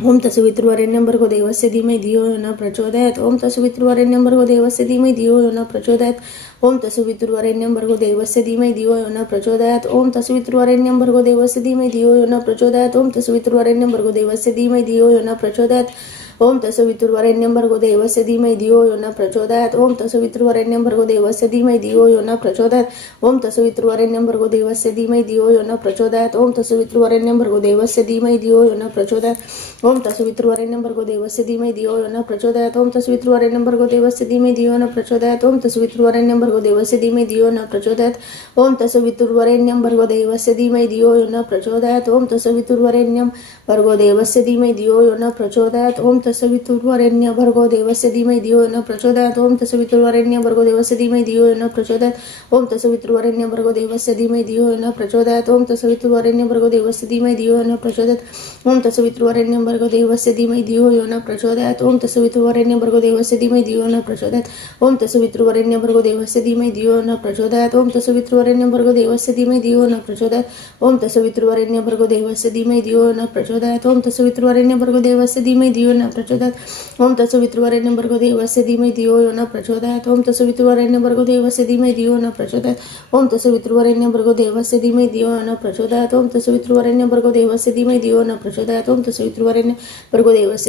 ओम तत्सवितुर्वरेण्यं भर्गो देवस्य धीमहि धियो यो न प्रचोदयात् ओम तत्सवितुर्वरेण्यं भर्गो देवस्य धीमहि धियो यो न प्रचोदयात् ओम तत्सवितुर्वरेण्यं भर्गो देवस्य धीमहि धियो यो न प्रचोदयात् ओम तत्सवितुर्वरेण्यं भर्गो देवस्य धीमहि धियो यो न प्रचोदयात् ओम तत्सवितुर्वरेण्यं भर्गो देवस्य धीमहि धियो यो न प्रचोदयात् ओम तत्सवितुर्वरेण्यं भर्गो देवस्य धीमहि धियो यो न प्रचोदयात् ओम तत्सवितुर्वरेण्यं भर्गो देवस्य धीमहि धियो यो न प्रचोदयात् ओम तत्सवितुर्वरेण्यं भर्गो देवस्य धीमहि धियो यो न प्रचोदयात् ओम तत्सवितुर्वरेण्यं भर्गो देवस्य धीमहि धियो यो न प्रचोदयात् ओम तत्सवितुर्वरेण्यं भर्गो देवस्य धीमहि धियो यो न प्रचोदयात् ओम तत्सवितुर्वरेण्यं भर्गो देवस्य धीमहि धियो न प्रचोदयात् ओम तत्सवितुर्वरेण्यं भर्गो देवस्य धीमहि धियो न प्रचोदयात् ओम तत्सवितुर्वरेण्यं भर्गो देवस्य धीमहि धियो यो न प्रचोदयात् ओम तत्सवितुर्वरेण्यं भर्गो देवस्य धीमहि धियो यो न प्रचोदयात् ओम तत्सवितुर्वरेण्यं भर्गो देवस्य धीमहि धियो यो न प्रचोदयात् ओम तत्सवितुर्वरेण्यं भर्गो देवस्य धीमहि धियो यो न प्रचोदयात् ओम तत्सवितुर्वरेण्यं भर्गो देवस्य धीमहि धियो यो न प्रचोदयात् ओम तत्सवितुर्वरेण्यं भर्गो देवस्य धीमहि धियो यो न प्रचोदयात् ओम तत्सवितुर्वरेण्यं भर्गो देवस्य धीमहि धियो यो न प्रचोदयात् ओम तत्सवितुर्वरेण्यं भर्गो देवस्य धीमहि धियो यो न प्रचोदयात् ओम तत्सवितुर्वरेण्यं भर्गो देवस्य धीमहि धियो यो न प्रचोदयात् ओम तत्सवितुर्वरेण्यं भर्गो देवस्य धीमहि धियो यो न प्रचोदयात् ओम तत्सवितुर्वरेण्यं भर्गो देवस्य धीमहि धियो यो न प्रचोदयात् ओम तत्सवितुर्वरेण्यं भर्गो देवस्य धीमहि धियो यो न प्रचोदयात् ओम तत्सवितुर्वरेण्यं भर्गो देवस्य धीमहि धियो यो न प्रचोदयात् ओम तत्सवितुर्वरेण्यं भर्गो देवस्य धीमहि धियो यो न प्रचोदयात् ओम तत्सवितुर्वरेण्यं भर्गो देवस्य धीमहि धियो यो न प्रचोदयात् ओम तत्सवितुर्वरेण्यं भर्गो देवस्य धीमहि धियो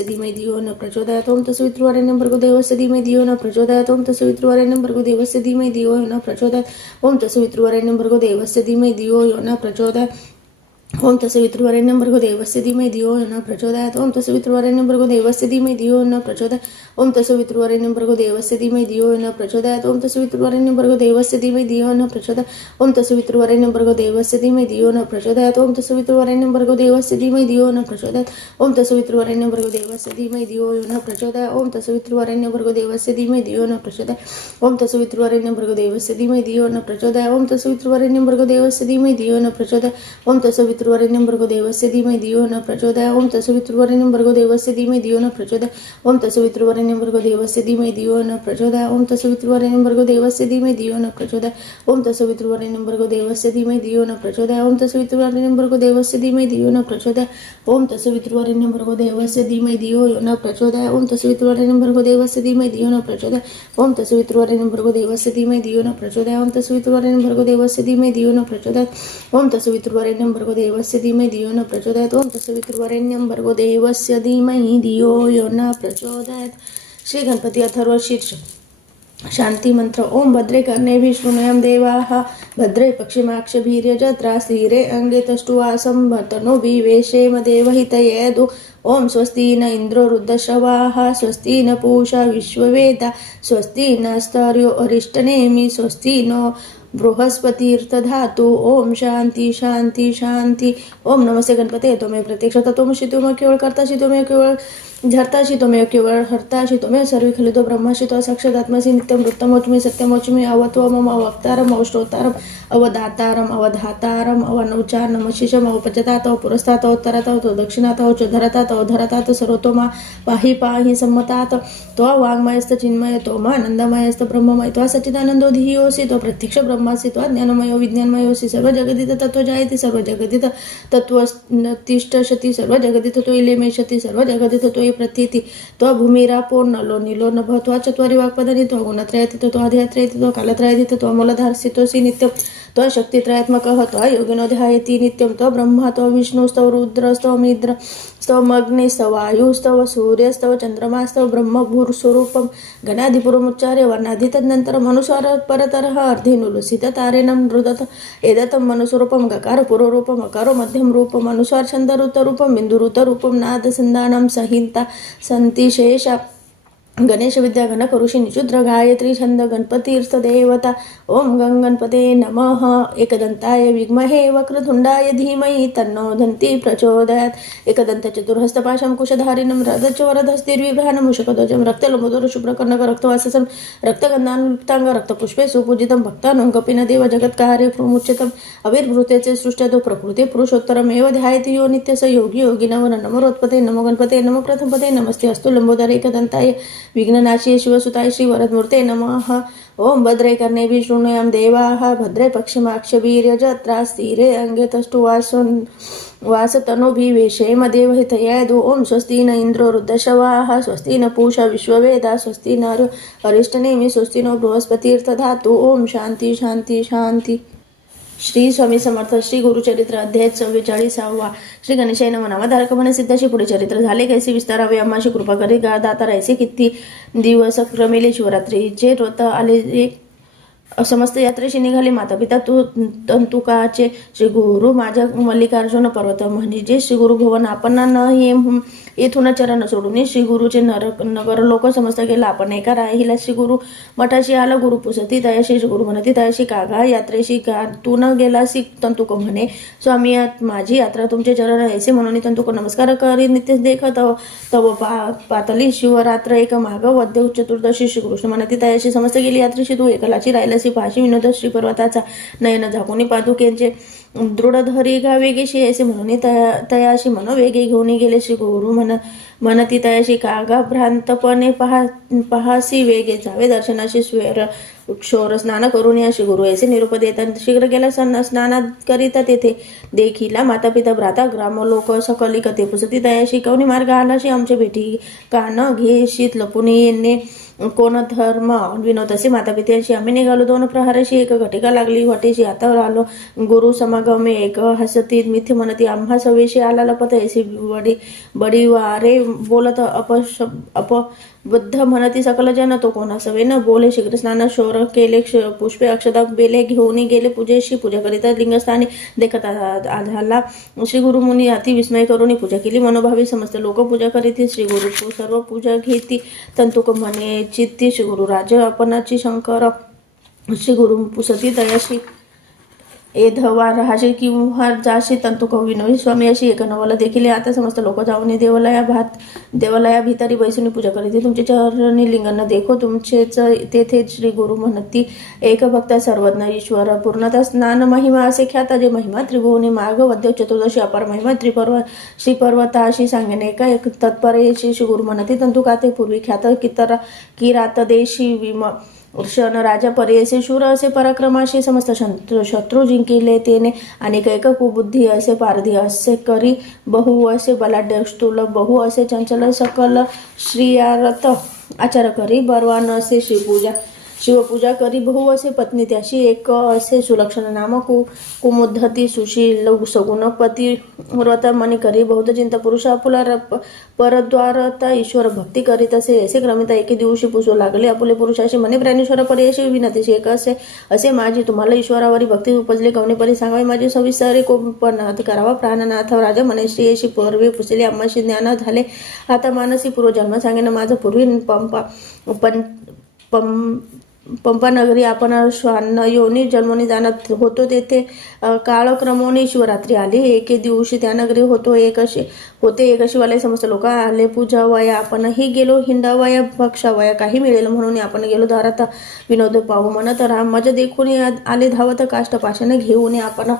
यो न प्रचोदयात् ओम तत्सवितुर्वरेण्यं भर्गो देवस्य धीमहि धियो न प्रचोदयात् ओम तत्सवितुर्वरेण्यं भर्गो देवस्य धीमहि धियो न प्रचोदयात् ओम तत्सवितुर्वरेण्यं भर्गो देवस्य धीमहि धियो न प्रचोदयात् ओम तत्सवितुर्वरेण्यं भर्गो देवस्य धीमहि धियो न प्रचोदयात् ओम तत्सवितुर्वरेण्यं भर्गो देवस्य धीमहि धियो न प्रचोदयात् ओम तत्सवितुर्वरेण्यं भर्गो देवस्य धीमहि धियो न प्रचोदयात् ओम तत्सवितुर्वरेण्यं भर्गो देवस्य धीमहि धियो न प्रचोदयात् ओम तत्सवितुर्वरेण्यं भर्गो देवस्य धीमहि धियो न प्रचोदयात् ओम तत्सवितुर्वरेण्यं भर्गो देवस्य धीमहि धियो न प्रचोदयात् ओम तत्सवितुर्वरेण्यं भर्गो देवस्य धीमहि धियो न प्रचोदयात् ओम तत्सवितुर्वरेण्यं भर्गो देवस्य धीमहि धियो न प्रचोदयात् ओम तत्सवितुर्वरेण्यं भर्गो देवस्य धीमहि धियो न प्रचोदयात् ओम तत्सवितुर्वरेण्यं भर्गो देवस्य धीमहि धियो न प्रचोदयात् ओम तत्सवितुर्वरेण्यं भर्गो देवस्य धीमहि धियो न प्रचोदयात् ओम तत्सवितुर्वरेण्यं भर्गो देवस्य धीमहि धियो न प्रचोदयात् ओम तत्सवितुर्वरेण्यं भर्गो देवस्य धीमहि धियो न प्रचोदयात् ओम तत्सवितुर्वरेण्यं भर्गो देवस्य धीमहि धियो न प्रचोदयात् ओम तत्सवितुर्वरेण्यं भर्गो देवस्य धीमहि धियो न प्रचोदयात् ओम तत्सवितुर्वरेण्यं भर्गो देवस्य धीमहि धियो न प्रचोदयात् ओम तत्सवितुर्वरेण्यं भर्गो देवस्य धीमहि धियो न प्रचोदयात् ओम तत्सवितुर्वरेण्यं भर्गो देवस्य धीमहि धियो न प्रचोदयात् ओम तत्सवितुर्वरेण्यं भर्गो देवस्य धीमहि धियो न प्रचोदयात् ओम तत्सवितुर्वरेण्यं भर्गो देवस्य धीमहि धियो न प्रचोदयात् ओम तत्सवितुर्वरेण्यं भर्गो देवस्य धीमहि धियो न प्रचोदयात् ओम तत्सवितुर्वरेण्यं भर्गो देवस्य धीमहि धियो न प्रचोदयात् ओम तत्सवितुर्वरेण्यं भर्गो देवस्य धीमहि धियो यो न प्रचोदयात्। श्री गणपती अथर्व शीर्ष शांति मंत्र ओम भद्रे कर्णेभिः शृणुयाम देवाः भद्रे पक्षिमाक्षभिर्यजत्रा स्थिरे अंगे तष्टुवासं तनोभिः वेशेम देवहितये ओम स्वस्ति न इंद्रो वृद्धश्रवाः स्वस्ति न पूषा विश्ववेदा स्वस्ति नस्तर्यो अरिष्टनेमि स्वस्ति नो बृहस्पतिर्दधातु ओम शांति शांति शांति। ओम नमस्ते गणपते त्वमेव प्रत्यक्ष तत्त्वमसि त्वमेव केवळ कर्तासि त्वमेव केवळ झर्तासि त्वमेव केवळ हर्तासि त्वमेव सर्वे खलितो ब्रह्मासि त्वं साक्षादात्मसि नित्यं वृत्तमोचमि सत्यमोचमि अवत्व मम अवक्तारम अवश्रोतारम अवधातारम अवधातारम अवनौचारणम शिशम अवपचतात पुरस्तात उत्तरात दक्षिणात चोधरतात अवधरतात सर्वतोमा पाहि पाहि सम्मतात त्वा वाङ्मयस्त चिन्मय त्वमानन्दमयस्त ब्रह्ममय त्वा सच्चिदानन्दो धियोऽसि त्वा प्रत्यक्ष ब्रह्मासि त्वा ज्ञानमयो विज्ञानमयोऽसि सर्वजगदित तत्त्वजायति सर्वजगदित तत्त्वतिष्ठति सर्वजगदित त्वयि लेमेषति सर्वजगदित त्वयि प्रतीति त्वा भूमिरापो नलो नीलो नभ त्वा चत्वारि वाक्पदानि त्वा गुणत्रयातीतो त्वा अध्यात्रयति त्वा कालत्रयातीतो त्वा मूलधारस्थितोऽसि नित्यं त्वा शक्तित्रयात्मकः त्वा योगिनो ध्यायति नित्यं त्वा ब्रह्मा त्वा विष्णुस्तव रुद्रस्तव मित्रस्तव अग्निस्तव वायुस्तव सूर्यस्तव चंद्रमास्तव ब्रह्मभूर्स्वरूपं गणाधिपुरमुच्चार्य वर्णाधितदनन्तरम् अनुस्वारात् परतरः अर्धेनुलुसित तारेणं रुदत एदतं मनुस्वरूपं गकार पुरोरूपम् अकारो मध्यम रूपम् अनुस्वार छन्दरुतरूपं बिन्दुरुतरूपं नादसन्धानं संहिता संतिशेषा गणेश विद्या गणकऋषि निचुद्र गायत्री छंद गणपतीर्थ देवता ओम गणपते नमः एकदंताय विद्महे वक्रतुंडाय धीमहि तन्नो दन्ति प्रचोदयात् एकदंत चतुर्हस्तपाशं कुशधारिणं रथचवरधस्तिर्विभ्राणं मुषकध्वजं रक्तलंबोदर शुभ्रकर्णक रक्तवाससं रक्तगन्धानुक्तांग रक्तपुष्पे सुपूजितं भक्तानं कपिनदेव जगत्कार्य प्रमुच्यतम् अविर्भूतेचे सृष्टतो प्रकृते पुरुषोत्तरमेव ध्यायति यो नित्यस योगी योगिनव नमोत्पते नमो गणपते नमो प्रथमपते नमस्ते अस्तु लंबोदर एकदंताय विघ्ननाशी शिवसुताय श्री वरदमूर्ते नमः। ओम भद्रे कर्णेभिः शृणुयाम देवाः भद्रे पक्षिमाक्षवीर्यजत्रा स्थिरे अंगे वासतनुभिवेशेम देवहितयादु। ओम स्वस्ति न इंद्रो वृद्धशवाः स्वस्ति न पूषा विश्ववेदा स्वस्ति न अरिष्टनेमि स्वस्ति नो बृहस्पतिर्दधातु। ओम शांती शांती शांती। श्री स्वामी समर्थ श्री गुरुचरित्र अध्याय 44. श्री गणेशाय नमः. नामधारक म्हणे सिद्धाशी पुढे चरित्र झाले कैसे विस्तारावे अम्माशी कृपा करी दाता राहायचे किती दिवस क्रमेले शिवरात्रीचे व्रत आले. समस्त यात्रेशी निघाले माता पिता तंतुकाचे श्री गुरु माझ्या मल्लिकार्जुन पर्वत म्हणजे श्री गुरु भवन आपण न येथून चरण सोडून श्री गुरुचे नगर लोक समस्त गेला. आपण एका राहिला श्री गुरु मठाशी आला. गुरु पुसती तयाशी श्री गुरु म्हणती तयाशी कागा यात्रेशी का तू न गेलासी. तंतुक म्हणे स्वामी माझी यात्रा तुमचे चरण ऐसे म्हणून तंतुक नमस्कार करी नित्य देखत तव पातली शिवरात्र एक माग वद्य चतुर्दशी श्रीकृष्ण म्हणती तयाशी समस्त गेली यात्रेशी तू एकलाची राहिलासी. पाशी विनोद श्री पर्वताचा नयन झाकुनी पादुकेंचे दृढ धरी गा वेगेशी ऐसे म्हणून तयाशी मनो वेगे घेऊन गेले. श्री गुरु म्हणती तयाशी कागा भ्रांतपणे पहासी वेगे जावे दर्शनाशी क्षोर स्नान करून या. श्री गुरु ऐसे निरूप देतात शीघ्र गेला स्नान करिता तेथे देखिला माता पिता भ्राता ग्राम लोक सकली कथे पुसती तयाशी कवनी मार्ग आलाशी आमचे भेटी कान घे शीत लपुनी येणे कोण धर्म विनोद असे माता पित्यांशी आम्ही निघालो. 2 प्रहाराशी एक घटिका लागली वाटेशी हातावर आलो. गुरु समागमे एक हसती मिथ्य म्हणती आम्हा सवेशी आला लपत ऐसी बडी वारे बोलत अपबद्ध म्हणती सकल जन तो कोणा सवे न बोले. शीघ्र स्नान शोर केले पुष्पे अक्षता बेले घेऊन गेले पूजेशी. पूजा करिता लिंगस्थानी देखत झाला श्री गुरु मुनी अति विस्मय करून पूजा केली. मनोभावी समस्त लोक पूजा करीती. श्री गुरु सर्व पूजा घेती तंतुक म्हणे चित्ती. श्री गुरु राज आपणाची शंकर श्री गुरु पुसती तयाशी एधवा रहाशी किंवा जाशी तंतुक विनोदी स्वामी अशी एक नवला देखील. आता समस्त लोक जाऊन देवालया भितारी बैसून पूजा करीते. तुमचे चरणी लिंगांना देखो तुमचेच तेथे. श्री गुरु म्हणती एक भक्त सर्वज्ञ ईश्वर पूर्णतः स्नान महिमा असे ख्याता जे महिमा त्रिभुवनी मार्ग वद्य चतुर्दशी अपार महिमा श्री पर्वताशी सांगणे एका एक तत्परेशी. श्री गुरु म्हणती तंतुकाते पूर्वी ख्यात किरात देशी ऋषण राजा पर्यसे शूर असे पराक्रमाशी समस्त शत्रू जिंकिले तेने. अनेक एक कुबुद्धी असे पारधी असे करी बहु असे बलाढ्य स्थूल बहु असे चंचल सकल श्रियारत आचार करी बरवान असे शिवपूजा करी बहु असे पत्नी त्याशी एक असे सुलक्षण नाम कुमुद्धती सुशील सगुण पती व्रत मनी करी बहुत चिंता पुरुषा फुला परद्वारता ईश्वर भक्ती करीत असे क्रमिता एके दिवशी पुसू लागले. आपुले पुरुषाशी म्हणे प्राणेश्वर पर्यशी विनतीशी एक असे माझी तुम्हाला ईश्वरावरी भक्ती उपजले कवने परी सांगावे माझी सविस्तर कोपनाथ करावा. प्राणनाथ राजा म्हणे श्रेयशी पूर्वी पुसले आम्हाशी ज्ञान झाले आता मानसी पूर्वजन्म सांगेन माझं पूर्वी पंपानगरी आपण श्वान योनी जन्मोनी जाणत होतो. तेथे काळक्रमोनी शिवरात्री आली. एके दिवशी त्या नगरी होते एक शिवालय. समस्त लोक आले पूजा वया. आपणही गेलो हिंडावया भक्षावया काही मिळेल म्हणून आपण गेलो दारात विनोद पाहू म्हणत राम मजा देखून आले धावत काष्ट पाशाने घेऊन आपण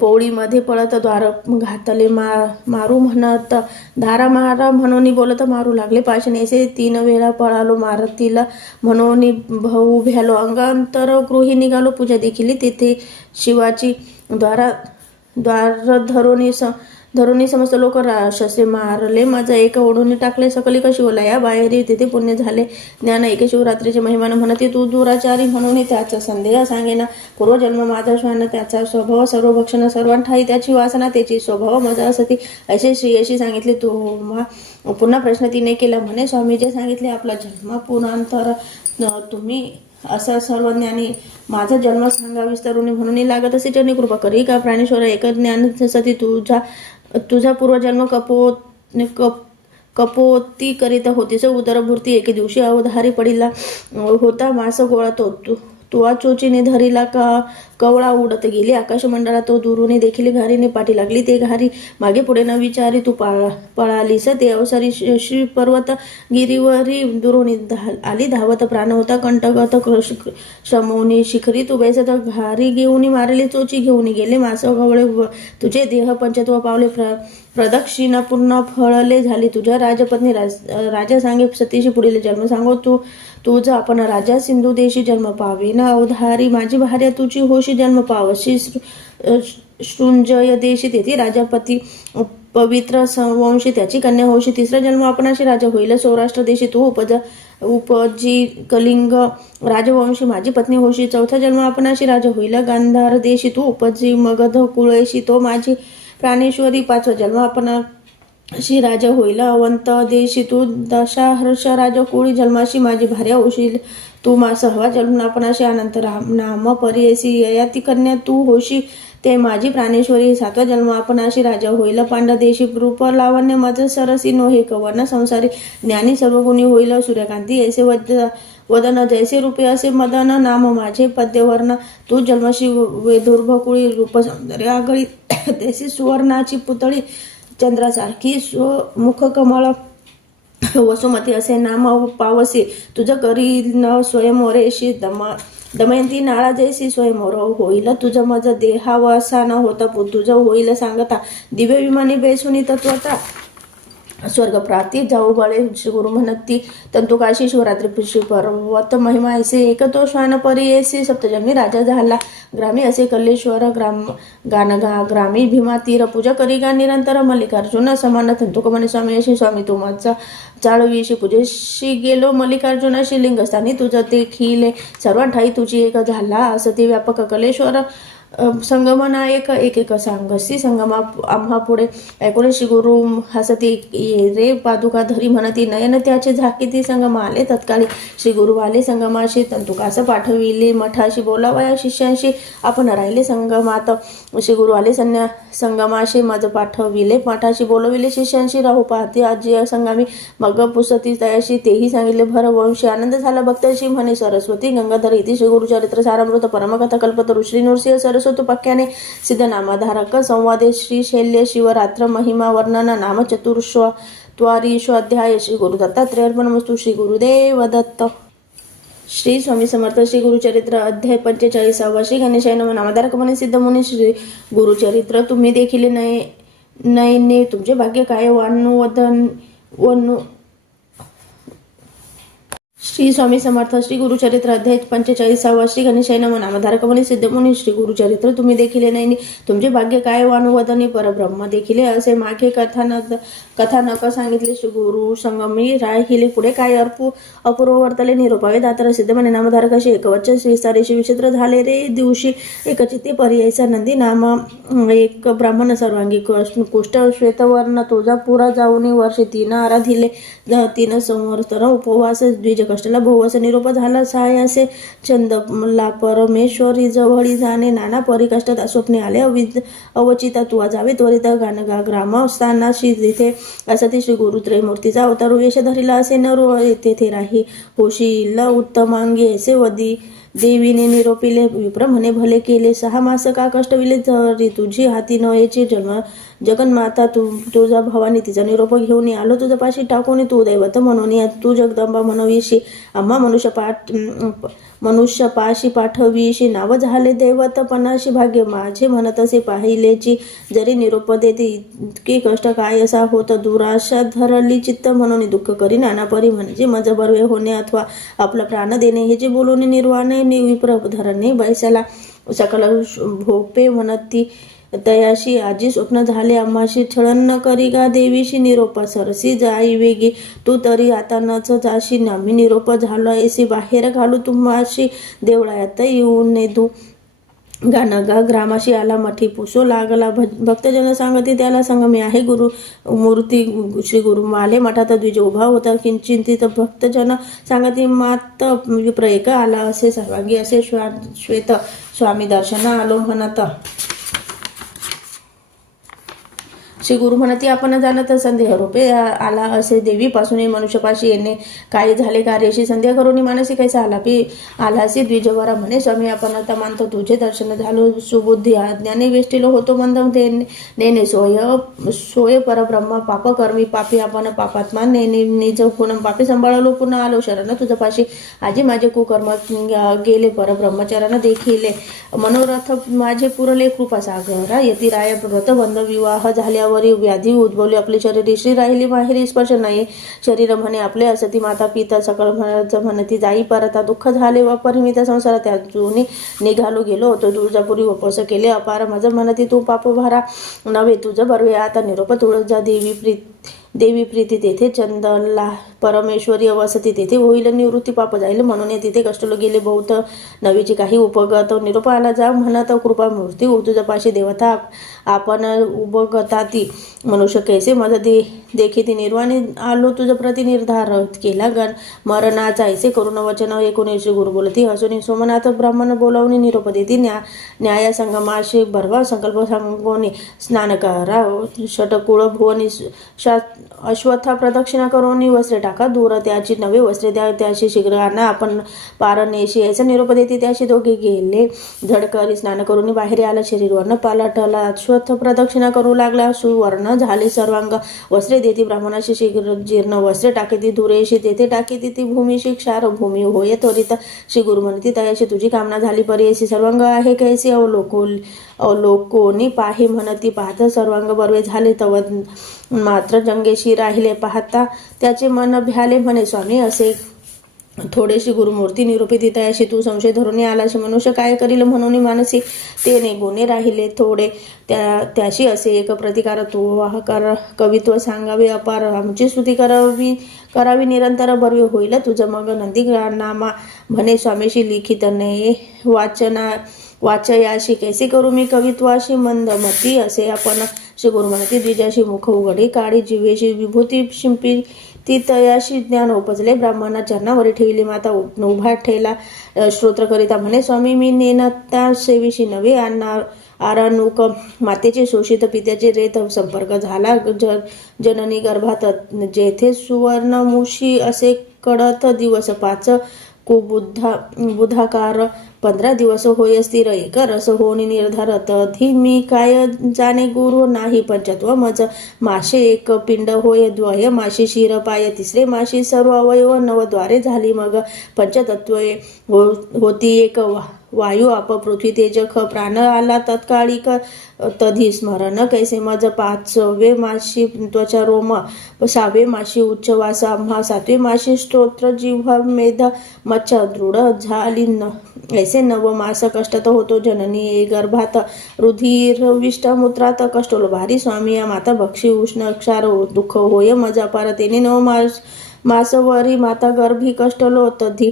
पोळीमध्ये पळत द्वार घातले मारू म्हणत धारा मारा म्हणून बोलत मारू लागले. पाशनेसे 3 वेळा पळालो मारतीला म्हणून भाऊ भ्यालो. अंगांतर गृही निघालो पूजा देखील तेथे शिवाची द्वार धरुणी समस्त लोक राक्षसे मारले. माझा एक ओढून टाकले सकलिक शिवलया बाहेर तेथे पुण्य झाले ज्ञान एके शिवरात्रीचे महिमान म्हणते तू दुराचारी म्हणून त्याचा संदेह सांगेना. पूर्वजन्म माझा श्वान त्याचा स्वभाव सर्व भक्षण सर्वांठाई त्याची वासना त्याची स्वभाव मजा असती असे श्रेयशी सांगितले. पुन्हा प्रश्न तिने केला म्हणे स्वामी जे सांगितले आपला जन्म पुरांतर तुम्ही असा सर्वज्ञानी माझा जन्म सांगा विस्तारुनी म्हणून लागत असे चरणी कृपा करी का. प्राणेश्वर एक ज्ञान सती तुझा पूर्वजन्म कपोती करीता होतीस उदरभूर्ती. एके दिवशी अवधारी पडिला होता मास गोळा तुवा चोचीने धरिला का कवळा उडत गेली आकाशमंडळात. तो दुरूने देखील घारीने पाठी लागली. ते घारी मागे पुढे न विचारी तू पळालीस. ते अवसरी श्री पर्वत गिरीवरी दुरोणी आली धावत. प्राण होता कंटगत श्रमोनी शिखरी तू बेसत. घारी घेऊन मारली चोची घेऊन गेले मास गवळे. तुझे देह पंचत्व पावले प्रदक्षिणा पूर्ण फळले झाली. तुझ्या राजपत्नी राजा सांगे सतीशी पुढील जन्म सांगो. तुझा आपण राजा सिंधू देशी जन्म पावे न अवधारी. माझी भार्या तुझी होशी जन्म पावशी शृंजय देशी. तेथे राजापती पवित्र वंशी त्याची कन्या होशी. तिसरा जन्म आपणाशी राजा होईल सौराष्ट्र देशी. तू उपजी कलिंग राजवंशी माझी पत्नी होशी. चौथा जन्म आपणाशी राजा होईल गांधार देशी. तू उपजी मगध कुळेशी. तो माझी प्राणेश्वरी. पाचवा जन्म आपणाशी राजा होईल अवंत देशी. तू दशाहर्ष राजा कोळी जन्माशी माझी भार्या होशील. तू सहावा जन्म आपणाशी अनंत नाम परियसी ययाती कन्या तू होशी. ते माझी प्राणेश्वरी. सातवा जन्म आपणाशी राजा होईल पांडदेशी. रूप लावण्य मज सरसी नो हे कवर्ण संसारी. ज्ञानी सर्वगुणी होईल सूर्यकांती. ऐसे वदन जैसे रूपे असे मदन. नाम माझे पद्यवर्ण. तू जन्मशी वेदुर्भकुळी. रूप सौंदर्य आगळी तैसी सुवर्णाची पुतळी. चंद्रासारखी मुख कमळ वसुमती असे नाम पावसी. तुझं करी न स्वयंवरेशी दमयंती नाळा जैसी स्वयंवर होईल. तुझं मज देहावसा न होता तुझं होईल सांगता. दिव्य विमानी बेसुनी तत्वता स्वर्ग प्राप्ती जाऊ बळे. गुरु म्हणती तंतु काशी शिवरात्री पर्वत महिमा ऐसे. एक तो श्वान परियेसी सप्तजन्मी राजा झाला ग्रामी असे. कल्लेश्वर ग्रामी भीमा तीर पूजा करी गा निरंतर. मल्लिकार्जुन समान तंतुकमने स्वामी अशी. स्वामी तू माझा चाळवीशी पूजेशी गेलो मल्लिकार्जुनाशी. लिंगस्थानी तुझं ते खिले सर्व ठाई तुझी एक झाला असती व्यापक. कलेश्वर संगम नायक एक एक सांगसी. संगमा आम्हा पुढे ऐकून श्री गुरु हसती रे पादुका धरी म्हणती. नयन त्याचे झाकीती संगम आले तत्काळी. श्री गुरु आले संगमाशी. तंतुकास पाठविले मठाशी. बोलावया शिष्यांशी आपण राहिले संगमात. श्री गुरु आले संगमाशी. मज पाठविले मठाशी. बोलविले शिष्यांशी. राहू पाहते आजी संगामी. मग पुसती तयाशी. तेही सांगितले भरवंशी. आनंद झाला भक्तांशी म्हणे सरस्वती गंगाधर. इति श्री गुरुचरित्र सारामृत परमकथा कल्पतरू श्री नृसिंह सरस्वतोपाख्याने सिद्धनामधारक संवादे श्री शैल्य शिवरात्र महिमा वर्णन नाम चतुर्श्वारीश्वाध्याय. श्री गुरु दत्तात्रेय अर्पणमस्तु. श्री गुरुदेव दत्त. श्री स्वामी समर्थ. श्री गुरुचरित्र अध्याय 45. श्री गणेशाय नमः. नामधारक म्हणे सिद्ध मुनी. श्री गुरुचरित्र तुम्ही देखील नयने तुमचे भाग्य काय. वनु श्री स्वामी समर्थ. श्री गुरुचरित्र अध्याय 45. श्री गणेशाय नमः. नामधारक म्हणे सिद्ध मुनी. श्री गुरुचरित्र तुम्ही देखील नयनी तुमचे भाग्य काय. वानुवदनी परब्रह्म देखील असे. मागे कथानक सांगितले. श्री गुरु संगमी राहिले पुढे काय अपूर्व वर्तले. निरोपावे दातर सिद्ध म्हणे. नामधारक अशी एकवच विस्तारेशी विचित्र झाले रे दिवशी. एकचित्ते पर्यायचा नंदी नाम एक ब्राह्मण सर्वांगी कुष्ठ श्वेतवर्ण. तुझा पुरा जाऊन वर्षे 3 आराधिले. 3 संवत्सर उपवास द्विज कष्टाला भोवस. निरोप झाला सायासे. चंदला परमेश्वरी जवळी जाणे. नाना परी कष्टात स्वप्ने आले अवचिता. तुवा जावे त्वरित गाणगा ग्राम स्थानाशी. तिथे असती श्री गुरु त्रयमूर्तीचा अवतार वेश धरिला असे. नरो तेथे राही होशील उत्तमांगी ऐसे. वदी देवीने निरोपिले. विप्र म्हणे भले केले 6 मास का कष्टविले. तरी तुझी हाती न याची जगन्माता तुझा भवानी. तिचा निरोप घेऊन आलो तुझा पाशी टाकून. तू दैवत म्हणून तू जगदंबा म्हणवीशी. आम्हा मनुष्य पाशी पाठवीशी. नाव झाले दैवतपणाशी. भाग्य माझे म्हणत असे पाहिलेची. जरी निरोप देते इतके कष्ट काय असा होत. दुराशा धरली चित्त म्हणून दुःख करी नाना परी. म्हणजे मज बरवे होणे अथवा आपला प्राण देणे. हे जे बोलून निर्वाणे विप्र धरणे. बैसाला सकल भोपे म्हणती तयाशी. आजी स्वप्न झाले आम्हाशी. छळण न करी गा देवीशी. निरोप सरसी जाई वेगी. तू तरी आता नच जाशी. आम्ही निरोप झालो ऐसी. बाहेर घालू तुम्हाशी. देवळात येऊन नेदू गाणगा ग्रामाशी. आला मठी पुसो लागला. भक्तजन सांगते त्याला संगमी आहे गुरु मूर्ती. श्री गुरु आले मठात. द्विज उभा होता किंचिंतित. भक्तजन सांगते मात विप्र एक आला असे. सर्वांगी असे श्वेत. स्वामी दर्शन आलो म्हणत. श्री गुरु म्हणती आपण जाणत संदेह रूपे आला असे देवीपासून मनुष्यपाशी येणे काही झाले कार्यशी संध्या करून मानसी कैसा आलासी द्विजवरा म्हणे स्वामी आपण आता मानतो तुझे दर्शन झालो सुबुद्धी ज्ञाने वेष्टिलो होतो मंद नेने सोय परब्रह्म पाप कर्मी पापी आपण पापात्मा नेने निज गुण पापी सांभाळलो पुन्हा आलो शरण तुझ पाशी आजी माझे कुकर्म गेले परब्रह्मचरण देखिले मनोरथ माझे पुरले कृपा सागरा यती राय व्रतबंध विवाह झाल्यावरी व्याधी उद्भवली आपले शरीर श्री राहिली माहेरी स्पर्श नाही शरीर म्हणे आपले असती माता पिता सकळ म्हणती जाई परता दुःख झाले व परिमित संसार त्या जुनी निघालो गेलो होतो तुळजापुरी वपस केले अपार माझ म्हणती तू पाप भरा नव्हे तुझं बरवे आता निरोप तुळजा देवी प्रीती तेथे चंदनला परमेश्वरी अवसती तेथे होईल निवृत्ती पाप जाईल म्हणून तिथे कष्टलो गेले बहुत नवीची काही उपगत निरोप आला जा म्हणत कृपा मूर्ती तुझ्या पाशी देवता आपण उपगता ती मनुष्य कैसे मज देखी ती निर्वाणी आलो तुझ प्रति निर्धार केला गण मरणाचा ऐसे करुण वचन 19 गुरु बोलती हसून सोमनाथ ब्राह्मण बोलावून निरोप देती न्याया संगमाशी भरवा संकल्प सांगोनी स्नान करा षटकुळ भुवनी अश्वत्था प्रदक्षिणा करून वस्त्रे टाका दूर त्याची नवे वस्त्रे द्या त्याशी शीघ्रांना आपण पारणेशी याचा निरोप देते त्याशी दोघे गेले धडकरी स्नान करून बाहेर आला शरीरवर्ण पालटला अश्वत्थ प्रदक्षिणा करू लागला सुवर्ण झाले सर्वांग वस्त्रे देती ब्राह्मणाशी शीघ्र जीर्ण वस्त्रे टाकीती दुरेशी तेथे टाकीती ती भूमीशी क्षार भूमी होय त्वरित श्री गुरु म्हणती तयाशी तुझी कामना झाली परेशी सर्वांग आहे कैसे अवलोकोनी पाहे म्हणती पाहत सर्वांग बरवे झाले तव मात्र जंगेशी राहिले पाहता त्याचे मन भ्याले म्हणे स्वामी असे थोडेशी गुरुमूर्ती निरोपी तिथयाशी तू संशय धरून आलाशी मनुष्य काय करील म्हणून मानसी ते गुणे राहिले थोडे त्याशी असे एक प्रतिकार तू कवित्व सांगावे अपार आमची स्तुती करावी निरंतर बरवे होईल तुझं मग नंदी नामा म्हणे स्वामीशी लिखित ने वाचयाशी कैसे करू मी कवित्वाशी मंदमती असे आपण श्री गुरु म्हणती द्विजाशी मुख उघडी काळी जीवेशी विभूती शिंपी ती तयाशी ज्ञान उपजले ब्राह्मणा चरणावरी ठेवली माता उभा ठेला स्तोत्र करिता म्हणे स्वामी मी नेनता सेवीशी नवे आरणूक मातेचे शोषित पित्याचे रेत संपर्क झाला जननी गर्भात जेथे सुवर्ण मुशी असे कडत दिवस 5 बुधाकार 15 दिवस होय स्थिर एक रस होणी निर्धार तधी मी काय जाणे गुरु नाही पंचत्व मज माशे एक पिंड होय द्वय माशी शिर पाय तिसरे माशी सर्व अवयव नवद्वारे झाली मग पंचतत्वे होती एक वायू आप पृथ्वी तेज ख प्राण आला तत्काळिक तधी स्मरण कैसे मज 5वे माशी त्वचा रोम 6वे माशी उच्चवास आम्हा 7वे माशी स्तोत्र जिव्हा मेध मच्छ दृढ झाली ऐसे 9 मास कष्टत होतो जननी गर्भात रुधिर विष्ट मूत्रात कष्टोल भारी स्वामी या माता भक्षी उष्ण क्षार दुःख होय मजा पार तेने 9 मासवरी माता गर्भी कष्टलो तधी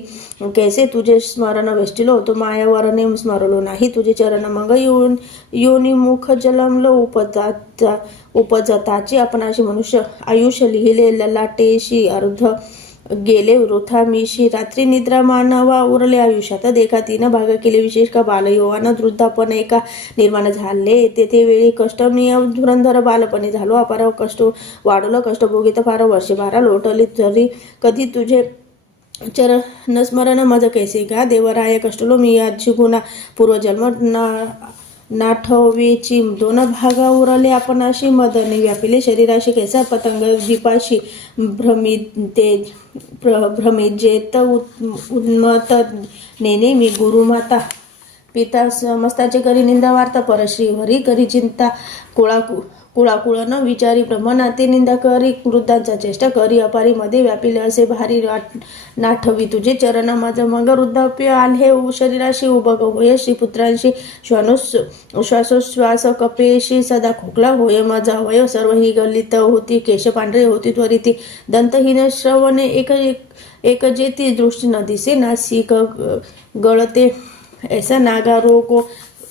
कैसे तुझे स्मरण वेष्टिलो तो मायावरने स्मरलो नाही तुझे चरण मग योनी मुख जलमलो उपजताची आपणाशी मनुष्य आयुष्य लिहिले ललाटेशी अर्ध गेले वृथा मीशी रात्री निद्रा मानवा उरले आयुष्यात देखा 3 भाग केले विशेष का बालयोवान वृद्धापण एका निर्माण झाले तेथे वेळी कष्ट धुरंधर बालपणे झालो अपार कष्ट वाढवलं कष्ट भोगित फार वर्षे 12 लोटली तरी कधी तुझे चरण स्मरण मज कैसे गा देवराय कष्टलो मी आजची गुन्हा पूर्वजन्म नाठवेची 2 भागा उरले आपणाशी मदने व्यापिले शरीराशी कैसा पतंग दीपाशी भ्रमिजेत उन्मत नेने मी गुरुमाता पिता समस्ताचे करी निंदा वार्ता परश्री हरी करी चिंता कुळाकुळ न विचारी प्रमाणाते निंदा करी वृद्धांचा चेष्टा करी अपारी मध्ये व्यापिले असे भारी नाठवी तुझे चरण माझ मग वृद्धाप्य आले शरीराशी उभग होय श्रीपुत्रांशी श्वासोश्वास कपेशी सदा खोकला होय माझा वय सर्व ही गलित होती केश पांढरे होती त्वरिती दंतहीन श्रवणे एक जेती दृष्टी न दिसे नासिक गळते ऐसा नागा रोग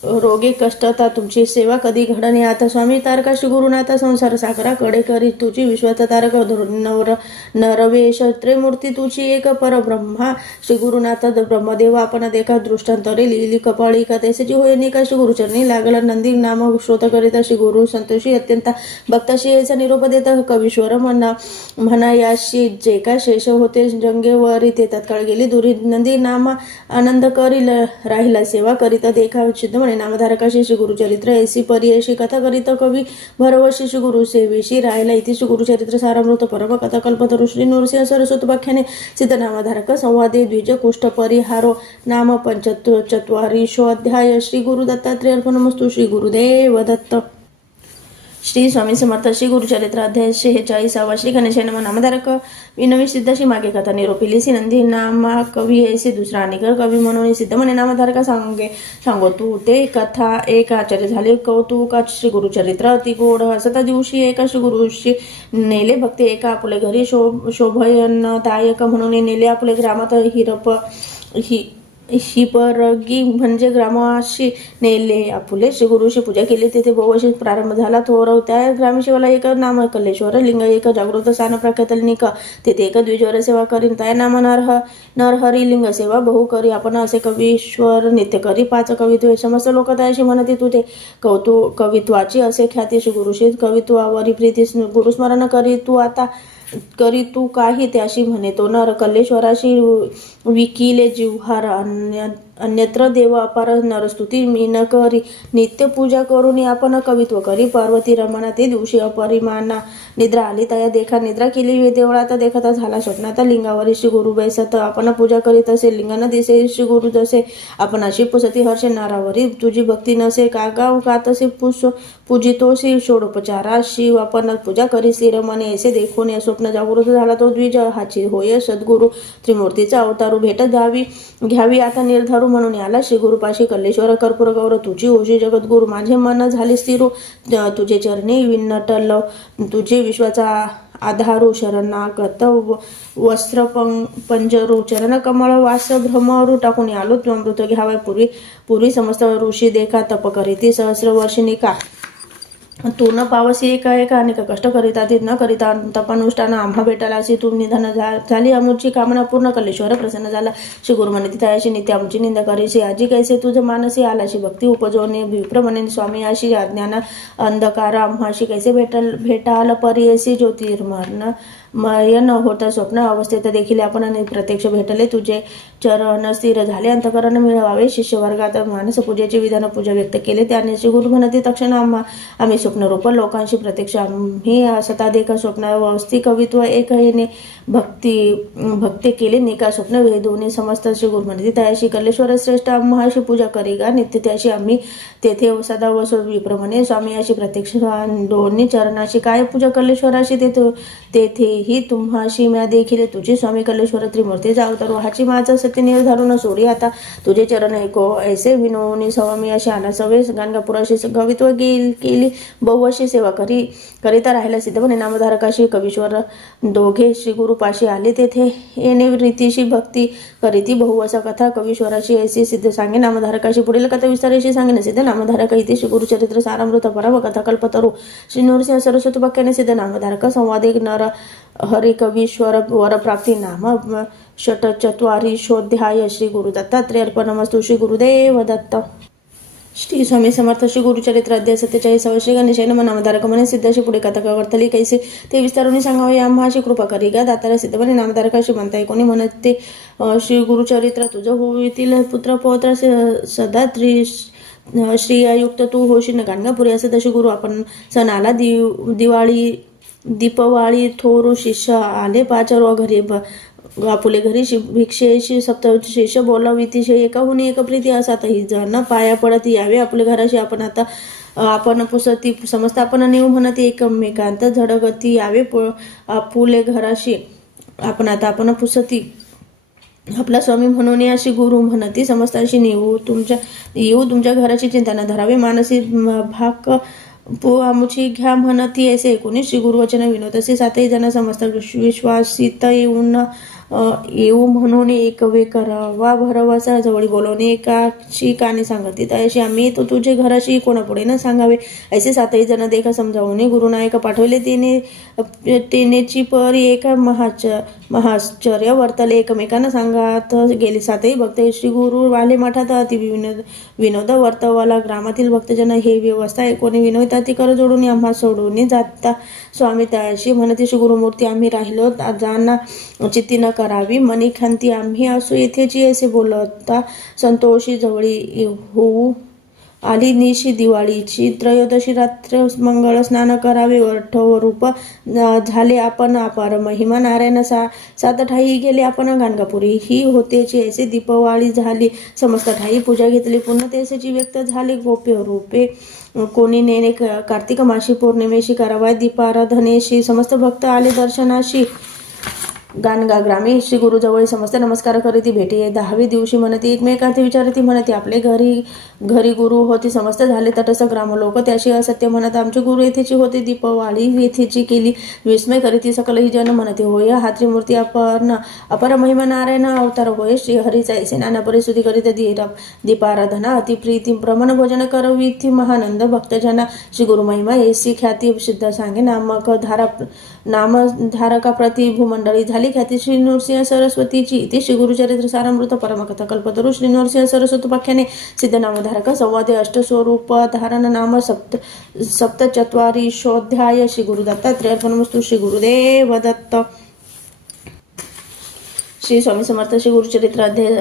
रोगे कष्टता तुमची सेवा कधी घडणे आता स्वामी तारका श्री गुरुनाथा संसार सागरा कडे करी तुझी विश्वाचा तारक नवर नरवेश त्रिमूर्ती तुझी एक परब्रह्मा श्री गुरुनाथ ब्रह्मदेव आपण देखा दृष्टांतरे लिहिली कपाळी कथेची होय निका श्री गुरुचरणी लागला नंदी नाम श्रोत करिता श्री गुरु संतोषी अत्यंत भक्ताशी याचा निरोप देता कवीश्वर म्हणा याशी जे का शेष होते जंगेवरी ते तत्काळ गेली दुरी नंदी नाम आनंद करी राहिला सेवा करिता देखा सिद्ध म्हणे नामधारकाशी श्री गुरुचरित्र ऐसी परी ऐशी कथा करिता कवी भरवशी श्री गुरु सेवेशी राहिला इति श्री गुरुचरित्र सारामृत परम कथा कल्पतरु श्री नृसिंह सरस्वत वाख्याने सिद्ध नामधारक संवादे द्विज कुष्ठ परिहारो नाम पंचचत्वारिशो अध्याय श्री गुरु दत्तात्रेय अर्पणमस्तु श्री गुरुदेव दत्त श्री स्वामी समर्थ श्री गुरुचरित्र अध्याय 46 श्री गणेशाय नमः नामधारक विनवी सिद्धाशी मागे कथा निरोपिली सी नंदी नामा कवी ऐसे दुसरा अनेकर कवी म्हणून सिद्ध म्हणे नामधारका सांगो तू ते कथा एक आचार्य झाले कौतुक श्री गुरुचरित्र अति गोड हसता दिवशी एका श्री गुरुशी नेले भक्ती एका आपले घरी शोभयनदायक म्हणून नेले आपले ग्रामात हिपरगी म्हणजे ग्रामाशी नेले आपुले श्री गुरुशी पूजा केली तेथे बहुवर्षी प्रारंभ झाला थोर त्या ग्रामशिवाला एक नाम कल्लेश्वर लिंग एक जागृत स्थान प्रख्यात लिंग तेथे एक द्विजवर सेवा करीन त्या नाम नरहरी लिंग सेवा बहु करी आपण असे कवीश्वर नित्य करी 5 कवित्व समस्त लोक त्याशी म्हणते तुझे कवित्वाची असे ख्याती श्री गुरुशी कवित्वावरी प्रीती गुरुस्मरण करी तू काही त्याशी म्हणे तो नर कल्लेश्वराशी विकिले जिव्हार अन्यत्र देव अपार नरस्तुती मी न करी नित्य पूजा करून आपण कवित्व करी पार्वती रमणा ते दिवशी अपरिमाना निद्रा आली तया देखा निद्रा केली देवळात देखता झाला स्वप्नात लिंगावरी श्री गुरु बैसत आपण पूजा करीत असे लिंगाना दिसे श्री गुरु जसे आपण अशी पुसती हर्ष नारावरी तुझी भक्ती नसे कागाव का तसे पूजितोशी षोडोपचारा शिव आपण पूजा करी श्रीरमणे ऐसे देखून या स्वप्न जागृत झाला तो द्विज हाची होय सद्गुरु त्रिमूर्तीचा अवतारू भेट घ्यावी आता निर्धारू म्हणून याला श्री गुरुपाशी कल्लेश्वर कर्पूर गौर तुझी होशी जगद्गुरु माझे मन झाले स्थिरू तुझे चरणी विनटल तुझे विश्वाचा आधारू शरणागत वस्त्र पंजरू चरण कमळ वास भ्रमरू टाकून आलो तू अमृत घ्यावा पूर्वी समस्त ऋषी देखा तप करीती सहस्र वर्षिणी का तू न पावसी एका अनेक कष्ट करिता ते न करिता तपानुष्ठान आम्हा भेटायला अशी तू निधन झाली अमूची कामना पूर्ण कल्लेश्वर प्रसन्न झाला श्री गुरु म्हणे तिथं नित्य आमची निंदा करीशी आजी कैसे तुझं मानसी आलाशी भक्ती उपजवणे विप्र म्हणे स्वामी अशी अज्ञान अंधकार आम्हाशी कैसे भेटाल परी अशी ज्योतिर्मरण मयन होता स्वप्न अवस्थेत देखील आपण प्रत्यक्ष भेटले तुझे चरण स्थिर झाले अंतकरण मिळवावे शिष्य वर्गात मानस पूजेचे विधान पूजा व्यक्त केले त्याने श्री गुरु म्हणते तक्षण आम्ही स्वप्नरूप लोकांशी प्रत्यक्ष आम्ही सतादेका स्वप्न अवस्थी कवित्व एक येणे भक्ती केले निका स्वप्न वेदोने समस्त श्री गुरु म्हणते त्याशी कल्लेश्वर श्रेष्ठ आम्हाशी पूजा करी गा नित्य त्याशी आम्ही तेथे सदा व विप्रमणे स्वामी अशी प्रत्यक्ष दोन्ही चरणाशी काय पूजा कल्लेश्वराशी तेथेही तुम्हाशी म्या देखील तुझी स्वामी कल्लेश्वर त्रिमूर्तीचा अवतार हाची माझा सत्य निर्धारून सोडी आता तुझे चरण ऐको ऐसे विनोनी स्वामी अशी आला सवे गाणगापुराशी कवित्व केली बहुअशी सेवा करिता राहिला सिद्ध म्हणे नामधारकाशी कवीश्वर दोघे श्री गुरुपाशी आले तेथे येणे रीतीशी भक्ती करीती बहु असा कथा कवीश्वराशी ऐसी सिद्ध सांगे नामधारकाशी पुढील कथा विस्ताराशी सांगेन सिद्ध नामधारक इथे श्री गुरुचरित्र सारामृत परम कथा कल्पतरू श्री नृसिंह सरस्वत वाक्याने सिद्ध नामधारक संवादे नर हरि कवीश्वर वरप्राप्ती नाम षट्चत्वारिशोऽध्याय श्री गुरु दत्तात्रेय अर्पणमस्तु श्री गुरुदेव दत्त श्री स्वामी समर्थ श्री गुरुचरित्र अध्याय 47 श्री गणेशाय नमः नामधारक म्हणे सिद्धाशी पुढे कथा वर्तली कैसे ते विस्तारून सांगावे आम्हाशी कृपा करी गा दाताला सिद्ध म्हणे नामधारकाशी म्हणताय कोणी म्हणत ते श्री गुरुचरित्र तुझं होईल पुत्र पौत्र सदा श्रीयुक्त तू होशील गाणगापुरी असं तशी गुरु आपण सण आला दीपवाळी थोरू शिष्य आले 5 घरी आपुले घरी भिक्षेशी सप्त शिष्य बोलावितीशे एकाहून एक प्रीती असातही जण पाया पडत यावे आपल्या घराशी आपण पुसती समस्त आपण नेऊ म्हणत एकमेकांत झडगती यावे आपुले घराशी आपण पुसती आपला स्वामी म्हणून अशी गुरु म्हणती समस्तांशी येऊ तुमच्या घराची चिंता न धरावे मानसी भाक आमुची घ्या म्हणती ऐसे 19 श्री गुरुवचन विनोद असे 7 जण समस्त विश्वासित येऊन येऊ म्हणून एक वे करावा भरवसा जवळी बोलवणे एकाची काने सांगती तयाशी आम्ही तो तुझे घराशी कोणापुढे न सांगावे ऐसे सातही जण देखा समजावणे गुरुनायक पाठवले तेनेची परी एका महाश्चर्य वर्तले एकमेकांना सांगत गेले सातही भक्त श्री गुरु वाले मठात अति विनोद वर्तवला ग्रामातील भक्तजन हे व्यवस्था ऐकून विनोदा ती कर जोडून आम्हा सोडून जाता स्वामी तयाशी म्हणते श्री गुरुमूर्ती आम्ही राहिलो जाना चित्ती न करावी मणिखांती आम्ही असो येथेची असे बोलता संतोषी जवळी होऊ आली निशी दिवाळीची त्रयोदशी रात्र मंगळ स्नान करावे रूप झाले आपण अपार महिमा नारायण सात ठाई गेले आपण गाणगापुरी ही होतेची ऐसे दीपवाळी झाली समस्त ठाई पूजा घेतली पुन्हा तेसेची व्यक्त झाले गोप्य रूपे कोणी नेणे कार्तिक माशी पौर्णिमेशी करावा दीपाराधनेशी समस्त भक्त आले दर्शनाशी गाणगा ग्रामी श्री गुरुजवळ समस्त नमस्कार करीती भेटे 10वे दिवशी म्हणती एकमेकांचे विचारती म्हणती आपले घरी गुरु होते समस्त झाले तटस्थ ग्राम लोक त्याशी असत्य म्हणत आमचे गुरु येथेची होते दीपवाळी येथेची केली विस्मय करीती सकल ही जन म्हणते होय हा त्रिमूर्ती अपर महिमा नारायण अवतार होय श्री हरीचा ऐसे नाना परिस्थिती करीत दीपाराधना अतिप्रीती प्रमाण भोजन करविती महानंद भक्तजना श्री गुरु महिमा ऐसी ख्याती सिद्ध सांगे नामधारका प्रति भूमंडळी झाली ख्याती श्री नृसिंह सरस्वतीची इथे श्री गुरुचरित्र सारामृत परमकथा कल्पतरू श्री नृसिंह सरस्वती पाख्याने सिद्ध नामधारक संवादे अष्टस्वरूप धारण नाम सप्तचत्वारिशोऽध्याय श्री गुरु दत्तात्रेय अर्पणमस्तु श्री गुरुदेव दत्त श्री स्वामी समर्थ श्री गुरुचरित्र अध्याय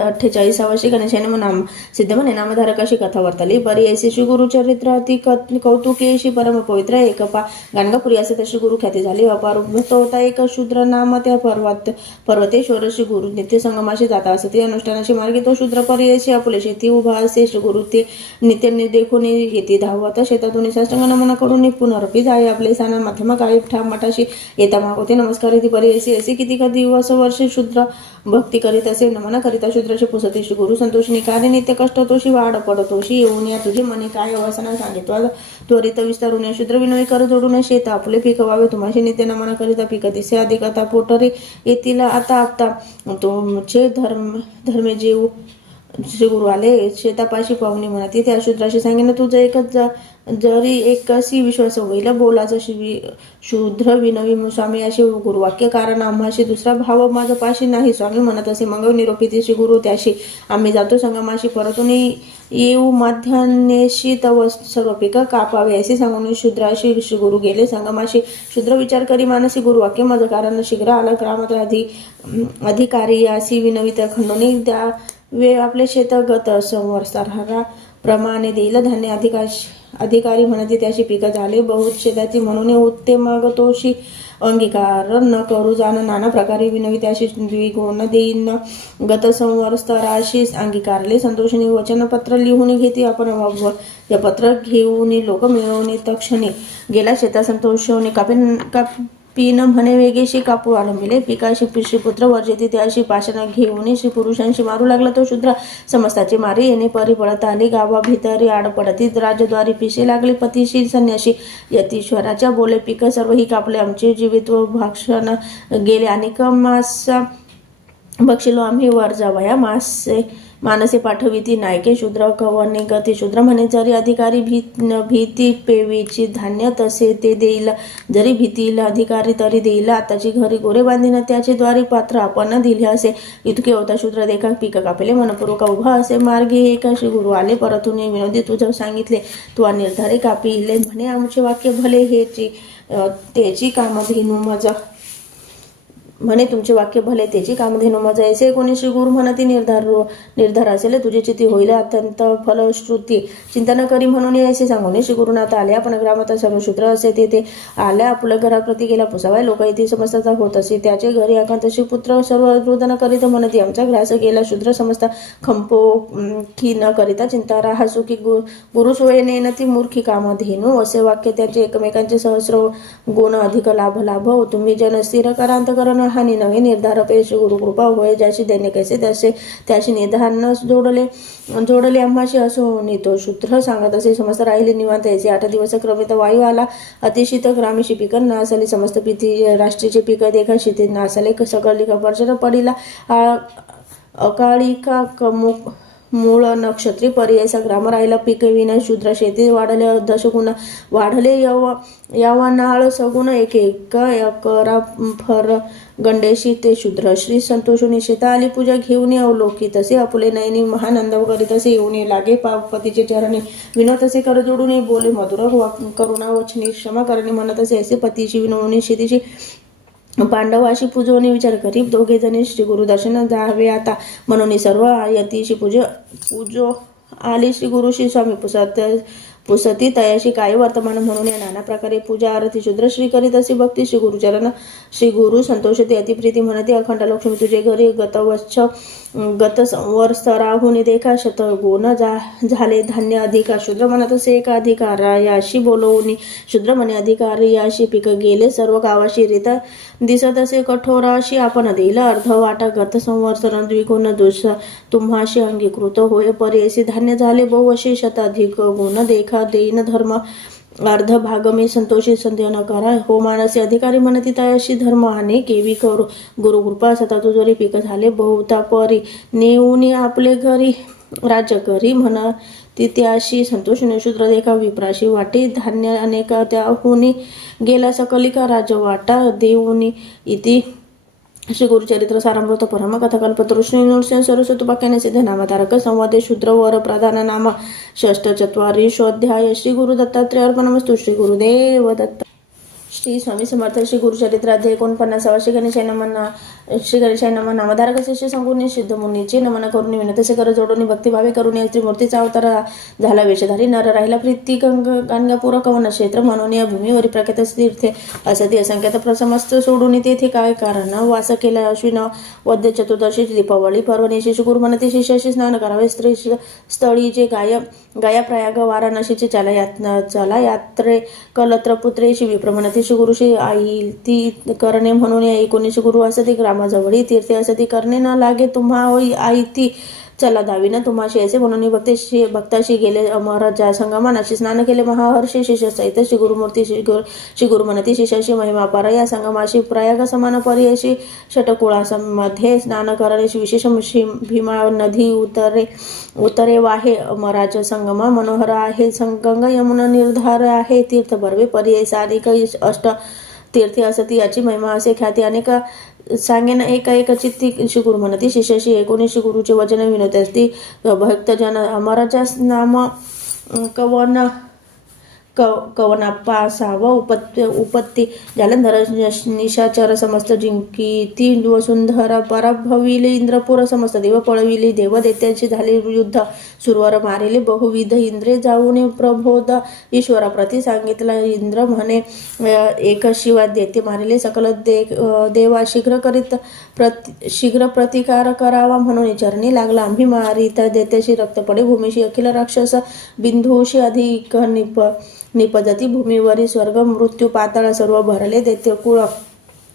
48 श्री गणेशाने नाम सिद्ध म्हणे नामधारकाशी कथा वर्तली परी ऐसी श्री गुरुचरित्र अति कौतुकेशी परम पवित्र एक गाणगापुरी असे तशी गुरु ख्याती झाली अपार भक्त होता एक शूद्र नाम त्या पर्वतेश्वर श्री गुरु नित्य संगमाशी जाता असते अनुष्ठानाशी मार्गी तो शूद्र परी ऐशी आपुले शेती उभा असे श्री गुरु ते नित्य देखून येते धावत शेतातून साष्टांग नमन करून पुनरपी जाय आपले साना मध्यम काळी मठाशी येता मागवते नमस्कार येते परी ऐसी किती का दिवस वर्ष शूद्र भक्ती करीत असे नमन करिता शूद्राशी पुसते श्री गुरु संतोषिनी कार्य नित्य कष्ट तोशी वाढ पडतोशी येऊन या तुझे मने काय वासना सांगितवा त्वरित विस्तारून शूद्र विनोय कर जोडून शेत आपले पीक व्हावे तुम्हाशी नित्य नमन करिता पीक दिसे अधिकता पोटरे येतील आता तुमचे धर्मे जेऊ श्री गुरु आले शेतापाशी पाहुणे म्हणते त्या शूद्राशी सांगेन तुझं एकच जरी एक कशी विश्वास होईल बोलाचं शूद्र विनवी स्वामी असे गुरुवाक्य कारण आम्हाशी दुसरा भाव माझा पाशी नाही स्वामी म्हणत असे मग निरोपीती श्री गुरु त्याशी आम्ही जातो संगमाशी परतून येऊ माध्यान्हेशी तव सर्व पिक कापावे असे सांगून शूद्राशी श्री गुरु गेले संगमाशी शूद्र विचार करी मानसी गुरुवाक्य माझं कारण शीघ्र आला ग्रामात अधिकारी अशी विनवित खंडोनी द्यावे आपले शेतगत संवत्सरा प्रमाणे देईल धान्य अधिकारी म्हणते त्याशी पिकं झाले बहुत शेताची म्हणून उत्ते मागतोशी अंगीकार न करू जाण नाना प्रकारे विनवी त्याशी द्विगुण देईन गत संवत्सराशी अंगीकारले संतोषिनी वचनपत्र लिहून घेते आपण या पत्र घेऊन लोक मिळवणे तक्षणी गेला शेता संतोषिनी कापीन म्हणे वेगेशी कापू आरंभिले पिकाशी श्री पुत्र वर्जिती त्याशी पाषाण घेऊन श्री पुरुषांशी मारू लागला तो शूद्र समस्ताचे मारे येणे परी पडत आली गावा भितरी आड पडती राजद्वारी पिशे लागले पतीशी संन्याशी यतीश्वराच्या बोले पिक सर्व ही कापले आमचे जीवित व भाषण गेले आणि मास बक्षिलो आम्ही वर जावया मानसे पाठविती नायके शूद्र कवने गती शूद्र म्हणे जरी अधिकारी भीती पेवीची धान्य तसे ते देईल जरी भीतीला अधिकारी तरी देईल आताची घरी गोरे बांधीन त्याचे द्वारी पात्र आपण दिले असे इतके होता शूद्र देखा पीक कापले मनपूर्वक उभा असे मार्गे एका श्री गुरु आले परतून विनोदी तुझं सांगितले तू निर्धारी कापिले म्हणे आमचे वाक्य भले हेची त्याची कामधेनू मज म्हणे तुमचे वाक्य भले त्याची कामधेनू मजा ऐसे कोणी श्री गुरु म्हणती निर्धार असेल तुझी चित्ती होईल अत्यंत फलश्रुती चिंता न करी म्हणून ऐसे सांगून श्री गुरुनाथ आले आपण ग्रामात सर्व शूद्र असे ते आल्या आपल्या घरात प्रति गेला पुसावाय लोक येथे समजता होत असे त्याचे घरी आकांतशी पुत्र सर्व रुदन करीत म्हणती आमचा ग्रास गेला शूद्र समजता खंपो की न करिता चिंता राहासो की गुरु सोये नेनती मूर्खी कामधेनू असे वाक्य त्याचे एकमेकांचे सहस्र गुण अधिक लाभ तुम्ही जन स्थिर करा अंतकरण हानी नव्हे निर्धार पे श्री गुरुकृपा होय ज्याशी दैन्य कैसे त्याचे त्याशी निधान जोडले आम्हाशी असो नितो शूद्र सांगत असे समस्त राहिले निवांत याचे 8 दिवस क्रमित वायू आला अतिशीत ग्रामीशी पिक नासली समस्त पिती राष्ट्रीचे पिक देखा शिते नासले सकळी वर्षण पडिला अकाळिका मूळ नक्षत्री पर्यायचा ग्राम राहिला पीक विना शूद्र शेती वाढले दशगुण वाढले यावनाळ सगुण एक एकरा फर गंडेशी ते शूद्र श्री संतोषुनी शेता आली पूजा घेऊन अवलोकी तसे आपुले नयनी महानंद करीत असे येऊन लागे पतीचे चरणी विनोद असे कर जोडून बोले मधुर करुणा वचनी क्षमा करणे म्हणत असे पतीची विनवणी शेतीची पांडवाशी पूजवणे विचार करी दोघे जणी श्री गुरुदर्शन जावे आता म्हणून सर्व यतीशी पूजो आली श्री गुरुशी स्वामी पुसती तयाशी काय वर्तमान म्हणून या नाना प्रकारे पूजा आरती शूद्र श्री करीत अशी भक्ती श्री गुरुचरण श्री गुरु संतोषते अतिप्रीती म्हणते अखंड लक्ष्मी तुझे घरी गत संवत्सराहून देखा शतगुण झाले धान्य अधिकार शूद्र म्हणत असे एक अधिकार याशी बोलवून शूद्र म्हणे अधिकार याशी पीक गेले सर्व गावाशी रीत दिसत असे कठोराशी आपण देईल अर्ध वाटा गत संवत्सर द्विगुण दोष तुम्हाशी अंगीकृत होय परेसी धान्य झाले बहुअशी शताधिक गुण देखा देईन धर्म अर्ध भाग मी संतोषी संदेह न करा हो मानसी अधिकारी म्हणती तयाशी धर्म हाने केवी करू गुरुकृपा सता तुझोरी पीक झाले बहुता परी नेऊनी आपले घरी राज्य करी म्हणा त्याशी संतोषने शूद्र देखा विप्राशी वाटे धान्य अनेक त्याहुनी गेला सकलिका राज्य वाटा देऊनी इति श्री गुरुचरित्र सारामृत परम कथाकल्पतरु श्री नृसिंह सरस्वती उपाख्यान सिद्ध नामधारक संवादे शूद्र वर प्रधान नाम षष्ठ चत्वारिंशोऽध्याय श्री गुरु दत्तात्रेय अर्पणमस्तु श्री गुरुदेव दत्त श्री स्वामी समर्थ श्री गुरुचरित्र अध्याय 49 श्री गणेशाय नमः नामधारक श्री संपूर्ण सिद्ध मुनीचे नमन करून विनतसे कर जोडून भक्तिभावे करून या त्रिमूर्तीचा अवतार झाला वेशधारी नर राहिला प्रीती गंगापूर कवन क्षेत्र म्हणून या भूमीवर प्रख्यात तीर्थे असती असंख्यात समस्त सोडून तेथे काय कारण वास केला अश्विन वद्य चतुर्दशी दीपावली पर्वणीशी गुरु म्हणते शिष्याशी स्नान करावे स्त्री स्थळी जे गाया प्रयाग वाराणसीचे चला यात्रे कलत्र पुत्रेशी विप्रमणती गुरुशी आई ती करणे म्हणून या 19 गुरु असती ग्रामाजवळी तीर्थे असती करणे न लागे तुम्हा आई ती चला दावीनं तुम्हाशी असे म्हणून भक्ताशी गेले अमराजा संगमानाशी स्नान केले महाहर्षी शिष्य सहित श्री गुरुमूर्ती श्री गुरु म्हणती शिष्याशी महिमा पार या संगमाशी प्रयाग समान पर्याशी षटकुळामध्ये स्नान करणे विशेष भीमा नदी उत्तरे वाहे अमराज संगमा मनोहर आहे गंगा यमुना निर्धार आहे तीर्थ बर्वे पर्याय सारिक अष्ट तीर्थी असती याची महिमा असे ख्याती अनेक सांगेन एका चित्ती श्री गुरु म्हणती शिष्याशी 19 गुरुचे वचन विनोद असती भक्तजन अमराजास नाम कवनापासाव उपत्ती जालंधर निशाचर समस्त जिंकी वसुंधरा पराभविले इंद्रपुर समस्त देव पळविले देव दैत्यांशी झाले युद्ध सुरवर मारिले बहुविध इंद्रे जाऊन प्रबोध ईश्वरा प्रती सांगितला इंद्र म्हणे एक शिवा दैत्य मारिले सकल देवा शीघ्र प्रतिकार करावा म्हणून चरणी लागला आम्ही मारित दैत्याशी रक्त पडे भूमीशी अखिल राक्षस बिंदूशी अधिक निपजती भूमीवरी स्वर्ग मृत्यू पाताळ सर्व भरले दैत्य कुळ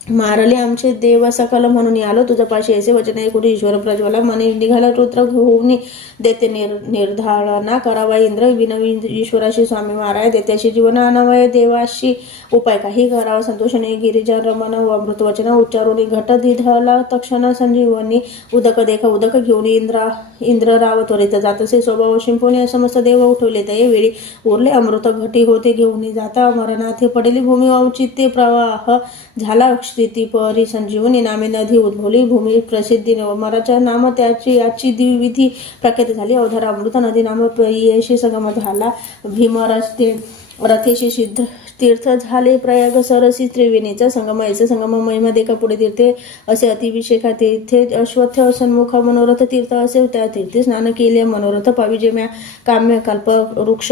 मारले आमचे देव सकल म्हणून आलो तुझं पाशी असे वचन ऐकून ईश्वर प्रज्वला मने निघाला रुद्र घेऊन दैत्य निर्धारणा करावा इंद्र विनवी ईश्वराशी स्वामी माराय दैत्याशी जीवन आणावय देवाशी उपाय काही करावा संतोषने गिरिजा रमण व अमृतवचन उच्चारून घट दिधला तक्षण संजीवनी उदक देखा उदक घेऊन इंद्र राव त्वरित जातसे स्वभाव शिंपवणे समस्त देव उठवले त्या वेळी उरले अमृत घटी होते घेऊन जाता मरणाथे पडली भूमी औचित्य प्रवाह झाला स्थिती परी संजीवनी नामे नदी उद्भवली भूमी प्रसिद्धी मराच्या नाम त्याची याची विधी प्रख्यात झाली अवधार अमृत नदी नाम यशी संगम झाला भीमरस्ते रथेशी सिद्ध तीर्थ झाले प्रयाग सरसी त्रिवेणीचा संगम ऐसे संगम महिमा देखा पुढे तीर्थे असे अतिविशेखा तीर्थे अश्वत्थ सन्मुख मनोरथ तीर्थ असे त्या तीर्थे स्नान केले मनोरथ पाविजे म्या काम्य कल्प वृक्ष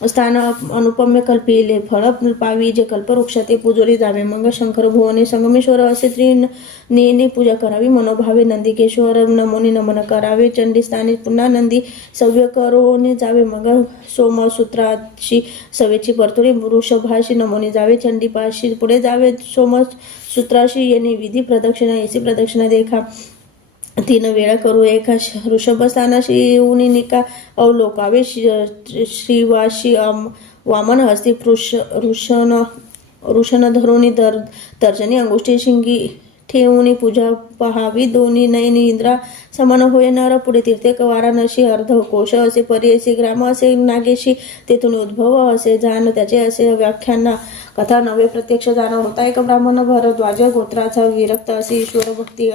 स्थान अनुपम्य कल्पिले फळ पावी जे कल्पवृक्ष ते पूजोली जावे. मग शंकर भुवने संगमेश्वर असे त्रिनेने पूजा करावी. मनोभावे नंदिकेश्वर नमोनी नमन करावे. चंडीस्थानी पुन्हा नंदी सव्य करोने जावे. मग सोमसूत्राशी सवेची परतुरी वृषभाशी नमोनी जावे. चंडीपाशी पुढे जावे. सोमसूत्राशी येणे विधी प्रदक्षिणा येसी प्रदक्षिणा देखा 3 वेळा करू. एका ऋषभस्थानाशी येऊन निका अवलोकावे. श्रीवाशी वामन हस्ती वृषण धरुणी तर्जनी अंगुष्ठी शिंगी ठेवून पूजा पहावी. दोन्ही नयन इंद्रा समान होय. नर पुढे तीर्थे वाराणसी अर्धकोश असे परियसी ग्राम असे नागेशी तेथून उद्भव असे जाण त्याचे असे व्याख्यान कथा नवे प्रत्यक्ष जाण होता. एक ब्राह्मण भरद्वाज गोत्राचा विरक्त असे ईश्वर भक्ती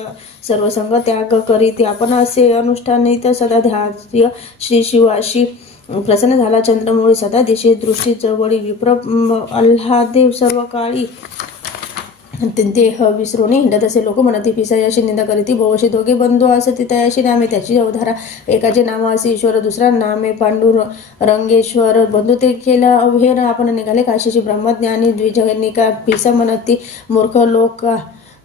सर्वसंग त्याग करीत आपण असे अनुष्ठानित सदा ध्याय श्री शिवाशी प्रसन्न झाला. चंद्रमौळी सदा दिशे दृष्टी जवळी विप्र आल्हादे सर्व काळी देह विसरून हिंडत असे. लोक म्हणती पिसायाशी निंदा करीती बहु. दोघे बंधू असती तयाशी नामे त्याची अवधारा. एकाचे नाम असे ईश्वर दुसरा नामे पांडुरंगेश्वर. बंधू ते केला अवहेर आपण निघाले काशीची. ब्रह्मज्ञानी द्विजनिका पिसा म्हणती मूर्ख लोक.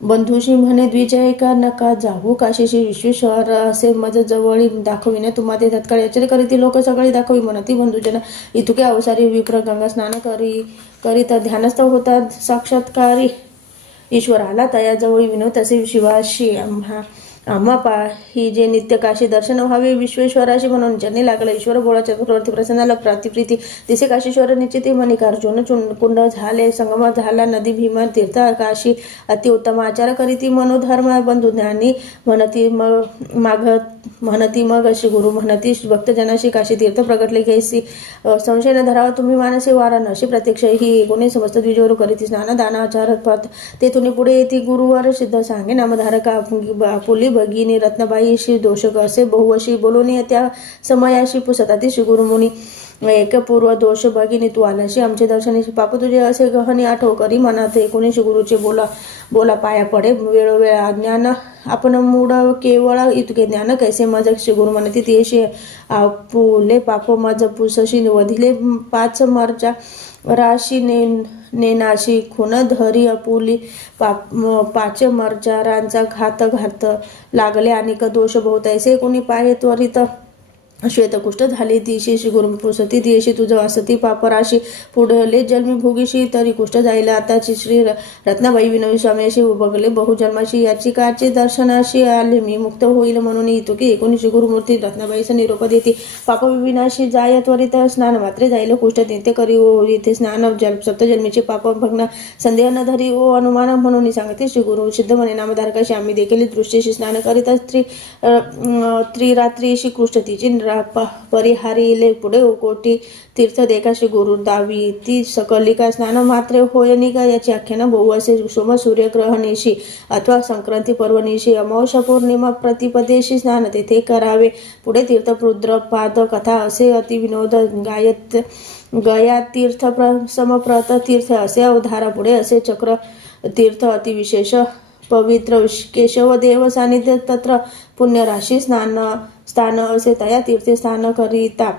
बंधूशी म्हणे द्विजयका नका जाऊ काशीशी. विश्वेश्वर असे मज जवळी दाखविने तुम्हा ते तत्काळ याचे करीती. लोक सगळी दाखवी म्हणती बंधूजना इतुके अवसारी. विप्र गंगा स्नान करीत ध्यानस्थ होतात साक्षात्कारी. ईश्वर आला तयाजवळी विनोद असे शिवाशी आम्हा पाही जे नित्य काशी दर्शन व्हावे. विश्वेश्वराशी म्हणून ज्यांनी लागला ईश्वर बोळा चक्रवर्ती प्रसन्नाला प्रतिप्रीती दिसे. काशीश्वर निश्चिती मणिकार्जुन कुंड झाले. संगम झाला नदी भीमा तीर्थ काशी अतिउत्तम आचार करीती. मनोधर्म बंधू ज्ञानी म्हणती मग अशी गुरु म्हणती भक्तजनाशी काशी तीर्थ प्रगटले घ्यायसी. संशय न धरावा तुम्ही मानसे वाराणसी प्रत्यक्ष ही गुणे समस्त द्विजवर करीती. स्नान दान आचार तेथून पुढे येते गुरुवर सिद्ध सांगे. नामधारका पुली भगिनी रत्नबाईशी दोषक असे बहु अशी बोलून त्या समयाशी पुसताती. गुरुमुनी एक पूर्व दोष भगिनी तू आलाशी आमचे दर्शनाशी पाप तुझे असे गहने आठव करी मनात. 19 गुरुचे बोला पाया पडे. वेळोवेळ अज्ञान आपण मूड केवळ इतके ज्ञान कैसे मज. गुरु म्हणती तेशी आपुले पाप मज पुसशी वधिले 5 मरचा राशी नेनाशी खून धरी अपुली 5 मरचारांचा घात लागले. अनेक दोष बहुत ऐसे कोणी पाहे त्वरित श्वेतकुष्ठ झाली दिशी. गुरुपुसती दिशी तुझं असती पापराशी. पुढले जन्मी भोगीशी तरी कुष्ठ जाईल. आताची श्री रत्नाबाई विनोदी स्वामीशी उभगले बहुजन्माशी. याचिकाचे दर्शनाशी आले मी मुक्त होईल म्हणून इतुकी. 19 गुरुमूर्ती रत्नाबाईचा निरोप देती. पाप विनाशी जाय त्वरित स्नान मात्रे जाईल कुष्ठ नित्य करी ओ इथे स्नान सप्तजन्मीचे पाप भग्न संदेह न धरी ओ अनुमान म्हणून सांगते. श्री गुरु सिद्ध म्हणे नामधारकाशी आम्ही देखील दृष्टीशी स्नान करीत त्रिरात्रीशी कृष्ण तिची परिहारिले. पुढे कोटी तीर्थ देखाशी गुरु दावी ती सकलिका. स्नान मात्रे होय निका याची आख्यान बहु असे. सोम सूर्यग्रहणेशी अथवा संक्रांती पर्वणीशी अमावस्या पौर्णिमा प्रतिपदेशी स्नान तेथे करावे. पुढे तीर्थपुद्र पाद कथा असे अति विनोद गया तीर्थ समप्रत तीर्थ असे अवधारा. पुढे असे चक्र तीर्थ अतिविशेष पवित्र केशव देव सानिध्य तत्र पुण्यराशी स्थान असे. तया तीर्थे स्नान करिता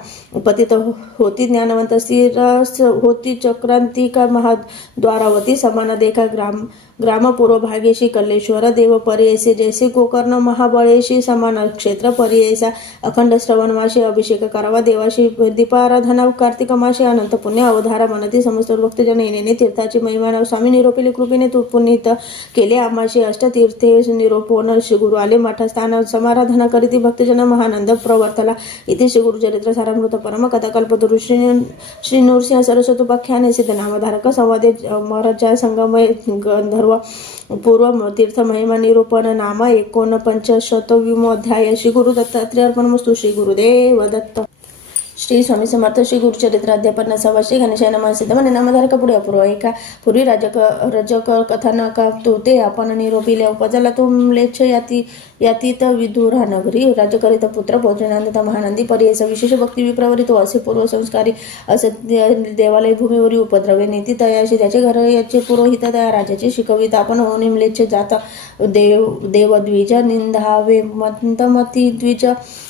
पतित होती ज्ञानवंत. स्थिरस होती चक्रांतिका महाद्वारावती. समान देखा ग्राम पूर्व भागेशी कल्लेश्वर देव परियेसे. जैसे गोकर्ण महाबळेशी समान क्षेत्र परियेसा. अखंड श्रवणमाशी अभिषेक करावा देवाशी. दीपाराधना कार्तिक माशी अनंत पुण्य अवधारा म्हणती. समस्त भक्तजन येणे तीर्थाची महिमा स्वामी निरोपिले कृपेने तू पुनीत केले आमाशी. अष्टतीर्थे निरोपोन. श्री गुरु आले मठा स्थान समाराधना करीती भक्तजन महानंद प्रवर्तला. इथे श्री गुरुचरित्र सारामृत परम कथा कल्पतरु श्री नृसिंह सरस्वतोपाख्याने सिद्ध नामधारक संवादे मरचा संगमय गंधर्व पूर्व तीर्थ महिमा निरूपण नाम 49 अध्याय. श्री गुरु दत्तात्रेय अर्पणमस्तु. श्री गुरुदेव दत्त. श्री स्वामी समर्थ. श्री गुरुचरित्र अध्याय 50. श्री गणेशाय नमः. सिद्ध म्हणे नामधारक पुढे अपूर्व. एका पूर्वी रजक कथानका तो ते आपण निरोपिले उपजला तुमलेच याती यातीत विदुरा नगरी राज्य करीत पुत्र पौत्रनांदता महानंदी पर्यायच विशेष भक्ती विप्रवरी तो असे पूर्वसंस्कारी असे देवालय भूमीवरील उपद्रव्य नीती तयाशी त्याचे घर याचे पुरोहित तया राजाचे शिकविता आपण होणे म्लेच्छ जात देवद्विज निंदावे मंतमती द्विज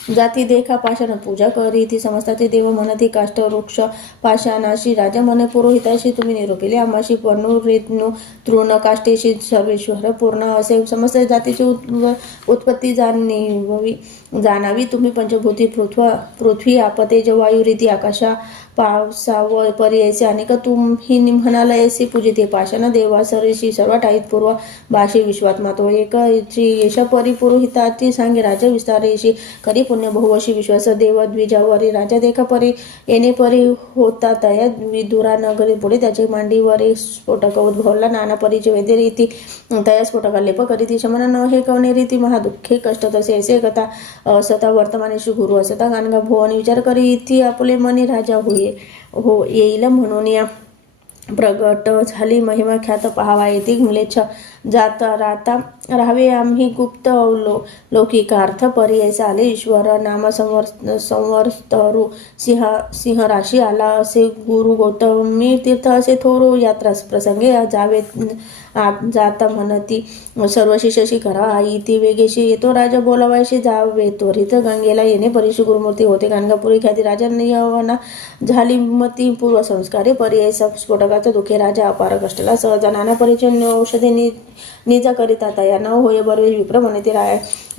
जाती देखा पाषाण पूजा करी ती समजताचे देव म्हणती काष्ट वृक्ष पाषाणाशी राजा म्हणे पुरोहिताशी तुम्ही निरोपिले आम्हाशी पनुरेतनु तृण काष्टेशी सर्वेश्वर पूर्ण असे समस्त जातीची उत्पत्ती जाणावी तुम्ही पंचभूती पृथ्वी आपतेज वायू रीती आकाशा पावसा व पर्यायचे अनेक तुम्ही म्हणालयसी पूजिते पाषाण देवा सरेशी सर्व ठाईत पूर्व भाषे विश्वात्मा तो एक येशा परिपुरोहिताची सांगे राजा विस्तारेशी करी पुण्य बहुवशी विश्वास देव द्विजावरी राजा देखा परी येणे परी होता तया विदुरा नगरी पुढे त्याचे मांडीवर एक स्फोटक उद्भवला नाना परीचे वैद्य रीती तया स्फोटका लेप करीती शमन न हे कवणे रीती महादुःखे कष्ट तसे ऐसे कथा असता वर्तमानेशी गुरु असता गाणगा भुवनी विचार करी इथे आपले मनी राजा हो येईल म्हणून या प्रगट झाली महिमा ख्यात पहावा येते म्लेच्छ जात राता राहावे आम्ही गुप्त लौकिकार्थ पर्याय आले ईश्वर नाम संवर्तरू सिंह राशी आला असे गुरु गौतमी तीर्थ असे थोरो यात्रा प्रसंगे जावे जाता म्हणती सर्व शिष्यशी करा आई ती वेगेशी येतो राजा बोलावायशी जावे त्वरित गंगेला येणे परिशी गुरुमूर्ती होते गाणगापुरी ख्याती राजा यवना झाली मती पूर्वसंस्कारे पर्याय स्फोटकाचा दुखे राजा अपार कष्टला सहजा नाना परिचय औषधे निजा करिता तया न होय बर्वे विप्र म्हणे ते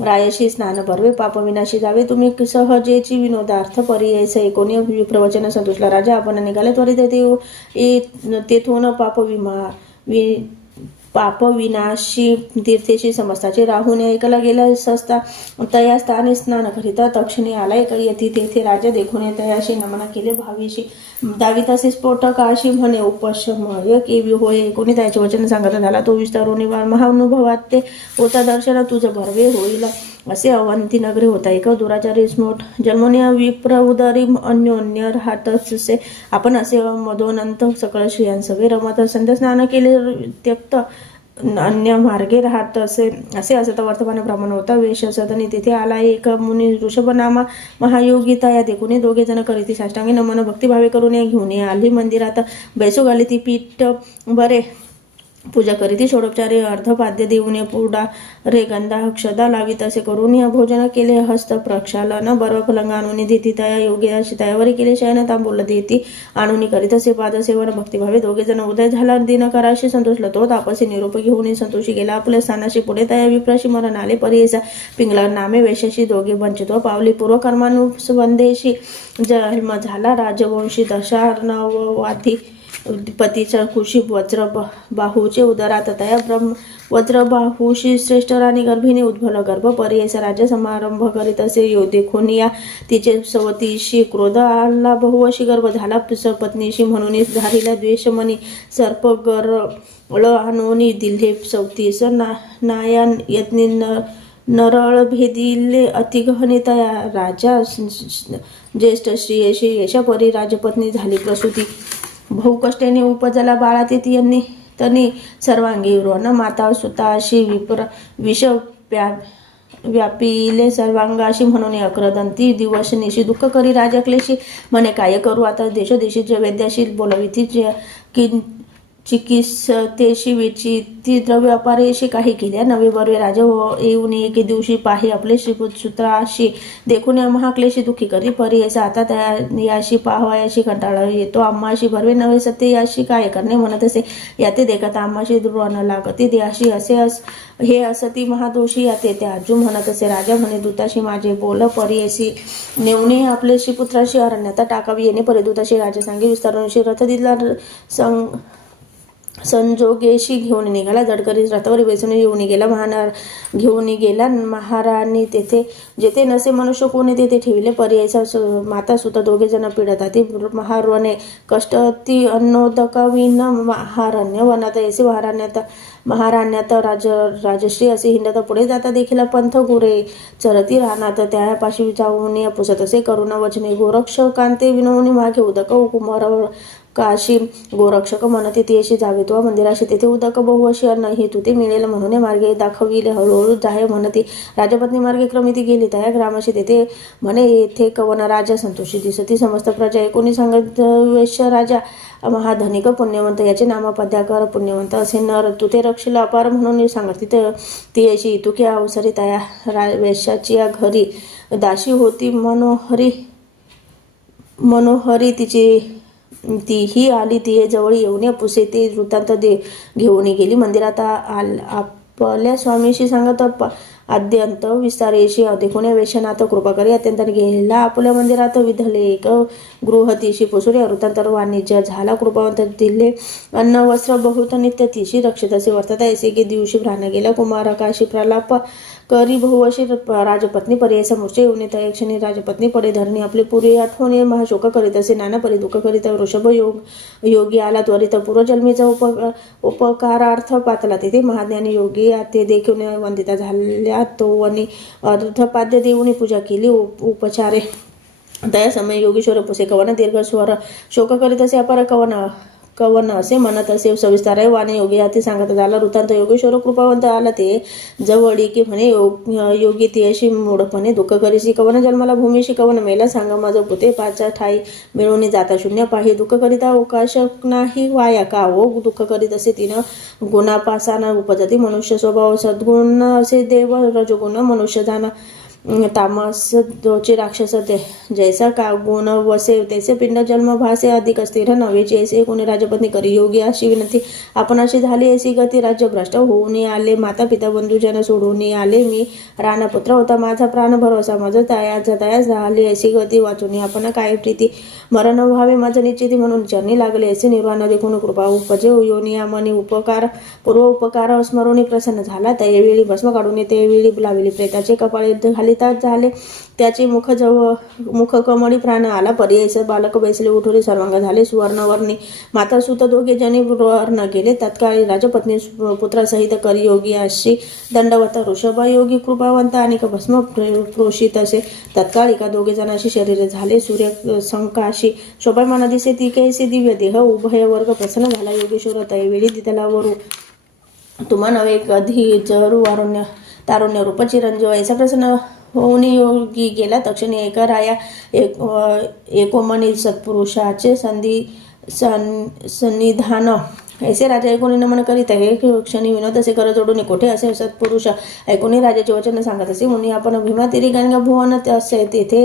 रायशी स्नान बर्वे पाप विनाशी जावे तुम्ही सहजेची विनोदार्थ पर्यायच एकोणी विप्रवचन संतोषला राजा आपण निघाले त्वरित तेथून पाप विनाशी तीर्थेशी समस्ताचे राहून ऐकला गेला सस्ता तया स्थाने स्नान करिता तक्षणी आला येथे तेथे राजा देखून तयाशी नमना केले भावीशी दाविताशी स्फोटकाशी म्हणे उपशमय केवी होय कोणी त्याचे वचन सांगितलं झाला तो विस्तारून महाअनुभवात ते होता दर्शन तुझं भरवे होईल असे अवंती नगरी होता एक दुराचारी स्मोट जन्मोनिया विप्र उदरी अन्योन्य राहतसे आपण असे मधोनंत सकळ श्रियांसवे रमत संध्या स्नान केले त्यक्त अन्य मार्गे राहत असे असत वर्तमान ब्राह्मण होता वेश असत आणि तिथे आला एक मुनी ऋषभनामा महायोगिता या देखून दोघे जण करीती साष्टांगी नमन भक्तिभावे करून घेऊन आली मंदिरात बैसू घाली ती पीठ बरे पूजा करीती षोडोपचारे अर्धपाद्य देऊन पुडा रे गंधा क्षदा लावित असे करून या भोजन केले हस्त प्रक्षालन बर्व फलंग आणून देती तया योगी अशी तयावरी केले शयन तांबूल देती आणून करीत असे पादसेवन भक्तिभावे दोघे जण उदय झाला दिनकराशी संतोषला तो तापसी निरोप घेऊन संतोषी गेला आपल्या स्थानाशी पुढे तया विप्राशी मरण आले पर्येसा पिंगला नामे वेशाशी दोघे वंचितो पावली पूर्वकर्मानुबंधेशी जन्म झाला राजवंशी दशार्णववादी पतीच्या कुशी वज्रबाहूचे उदरात तया ब्रह्म वज्रबाहूशी श्रेष्ठ राणी गर्भिणी उद्भल गर्भ पर्यायच राज्य समारंभ करीत असे देखून या तिचे सवतीशी क्रोध आला बहुवशी गर्भ झाला पत्नीशी म्हणून धारीला द्वेषमणी सर्पगर आणून दिले सवतीस नायान यज्ञ नरळ भेदिले अतिगहनिता राजा ज्येष्ठ श्रीयशी यशापरी राजपत्नी झाली प्रसूती बहुकष्टेने उपजला बाळा ते तनी सर्वांगी रोण माता सुताशी विष व्यापिले सर्वांगाशी म्हणून अक्रदंती दिवस निशी दुःख करी राजक्लेशी म्हणे काय करू आता देशोदेशी वैद्याशी बोलाविती की चिकित्सेशी विचिती द्रव्य अपारेशी काही केल्या नवे बर्वे राजा येऊन एके दिवशी पाही आपले श्रीपुत्रसूत्राशी देखून या महाक्लेशी दुःखी करी पर्यायचा आता त्या याशी पाहवायाशी कंटाळा येतो आम्हाशी भरवे नवे सत्य याशी काय करणे म्हणत असे याते देखत आम्हाशी द्रोण लागते द्याशी हे असती महादोषी याते त्या अर्जुन म्हणत असे राजा म्हणे दूताशी माझे बोल पर्यायशी नेवणे आपले श्रीपुत्राशी अरण्यात टाकावी येणे परिदूताशी राजा सांगे विस्तारूनशी रथ दिला संजोगेशी घेऊन निघाला जडकरी रथावर बेसून येऊन गेला घेऊन गेला महाराणी तेथे जेथे नसे मनुष्य कोणी तेथे ठेवले पर्यायचा माता सुता दोघे जण पिडतात महारवणे कष्टती अन्नोदकविन महारण्य वनात ऐसे महाराण्यात राजश्री असे हिंडत पुढे जाता देखील पंथ गुरे चरती राहणार त्यापाशी जाऊन पुसत असे करुणा वचने गोरक्ष कांते विनवणी मागे उदक कुमार काशी गोरक्षक म्हणते तेशी जावे तो मंदिराशी तेथे उदक बहुवशी अन्न हे तुते मिळेल म्हणून मार्गे दाखविले हळूहळू जाहे म्हणते राजपत्नी मार्गे क्रमिती गेली त्या ग्रामाशी तेथे म्हणे येथे कवन राजा संतोषी दिसती समस्त प्रजा एकोणी सांगत वैश्य राजा महाधनिक पुण्यवंत याचे नाम पद्याकर पुण्यवंत असे नर तुते रक्षिला अपार म्हणून सांगत तिथे ती अशी इतुकी अवसरी त्या वैश्याची या घरी दाशी होती मनोहरी तीही आली ती जवळ येऊन पुसे ते वृत्तांत घेऊन गेली मंदिरात आपल्या स्वामीशी सांगत अत्यंत विस्तारेशी अधिकोण्या वेशनाथ कृपा करी अत्यंत गेला आपल्या मंदिरात विधले एक गृहतीशी पुसुरे वृत्तांतर वाणिज्य झाला कृपावंत दिले अन्न वस्त्र बहुत नित्य तिशी रक्षित असे वर्तता ऐसे की दिवशी भ्राण गेला कुमार काशी प्रलाप करी बहुवशी राजपत्नी पर्याय समोरचे येऊन क्षणी राजपत्नी पडे धरणी आपली पुरी आठवणी महाशोक करीत असे नाना परी दुःख करीत वृषभ योगी आला त्वरित पूर्वजन्मीचा उपकारार्थ पातला तेथे महाज्ञानी योगी ते देखील वंदिता झाल्या तो आणि अर्धपाद्य देऊन पूजा केली उपचारे त्या समय योगीश्वर पुसे कवन दीर्घ स्वर शोक करीत असे अपार कवन असे म्हणत असे सविस्तार आहे वाणे योगी हाती सांगत झाला वृत्तांत योगेश्वर कृपावंत आला ते जवळी की म्हणे योगी ती अशी मूढपणे दुःख करीशी कवन जन्माला भूमीशी कवन मेला सांगा माझं पुते पाचा ठाई मिळवून जाता शून्य पाही दुःख करिता अवकाश नाही वाया का हो दुःख करीत असे तिनं गुणापासाना उपजती मनुष्य स्वभाव सद्गुण असे देव रजगुण मनुष्य जाणं तामस दोचे राक्षस जैसा का गुण वसे तैसे पिंड जन्म भासे अधिक स्थिर नव्हेची ऐसे कोणी राजपत्नी करी योगी अशी विनंती आपण अशी झाली ऐसी गती राज्य भ्रष्ट होऊन आले माता पिता बंधुजन सोडून आले मी राणपुत्र होता माझा प्राण भरोसा माझं तयाच झाली ऐसी गती वाचून आपण काय प्रीती मरण व्हावे माझं निश्चिती म्हणून चरणी लागले असे निर्वाण देखून कृपा उपजे योनिया मनी उपकार पूर्व उपकार स्मरणी प्रसन्न झाला त्यावेळी भस्म काढून त्यावेळी लावली प्रेताचे कपाळे खाली झाले त्याचे मुख कमळी प्राण आला पर्याय बालक बैसले उठवले सर्वांग झाले सुवर्णवर्णी माता सुत दोघे जणी वर्ण गेले तत्काळी राजपत्नी पुत्रासहित करी योगी अशी दंडवत ऋषभ योगी कृपावंत आणि भस्म प्रोषित असे तत्काळी का दोघे जणांशी शरीर झाले सूर्य संकाशी शोभायमान दिसे ती कैसे दिव्य देह उभय वर्ग प्रसन्न झाला योगेश्वर तैवेळी तिथलावरू तुम्हा नवे कधी जरू तारुण्य रूप चिरंजीव ऐसा प्रसन्न होऊन योगी गेला तक्षणी एका राया एकोमनी सत्पुरुषाचे सन्निधान ऐसे राजा ऐकोनी नमन करीत आहे क्षणी विनोद असे कर जोडून कोठे असे सत्पुरुष ऐकोनी राजाचे वचन सांगत असे मुनी आपण भीमा तिरी गंगा भुवन असे तेथे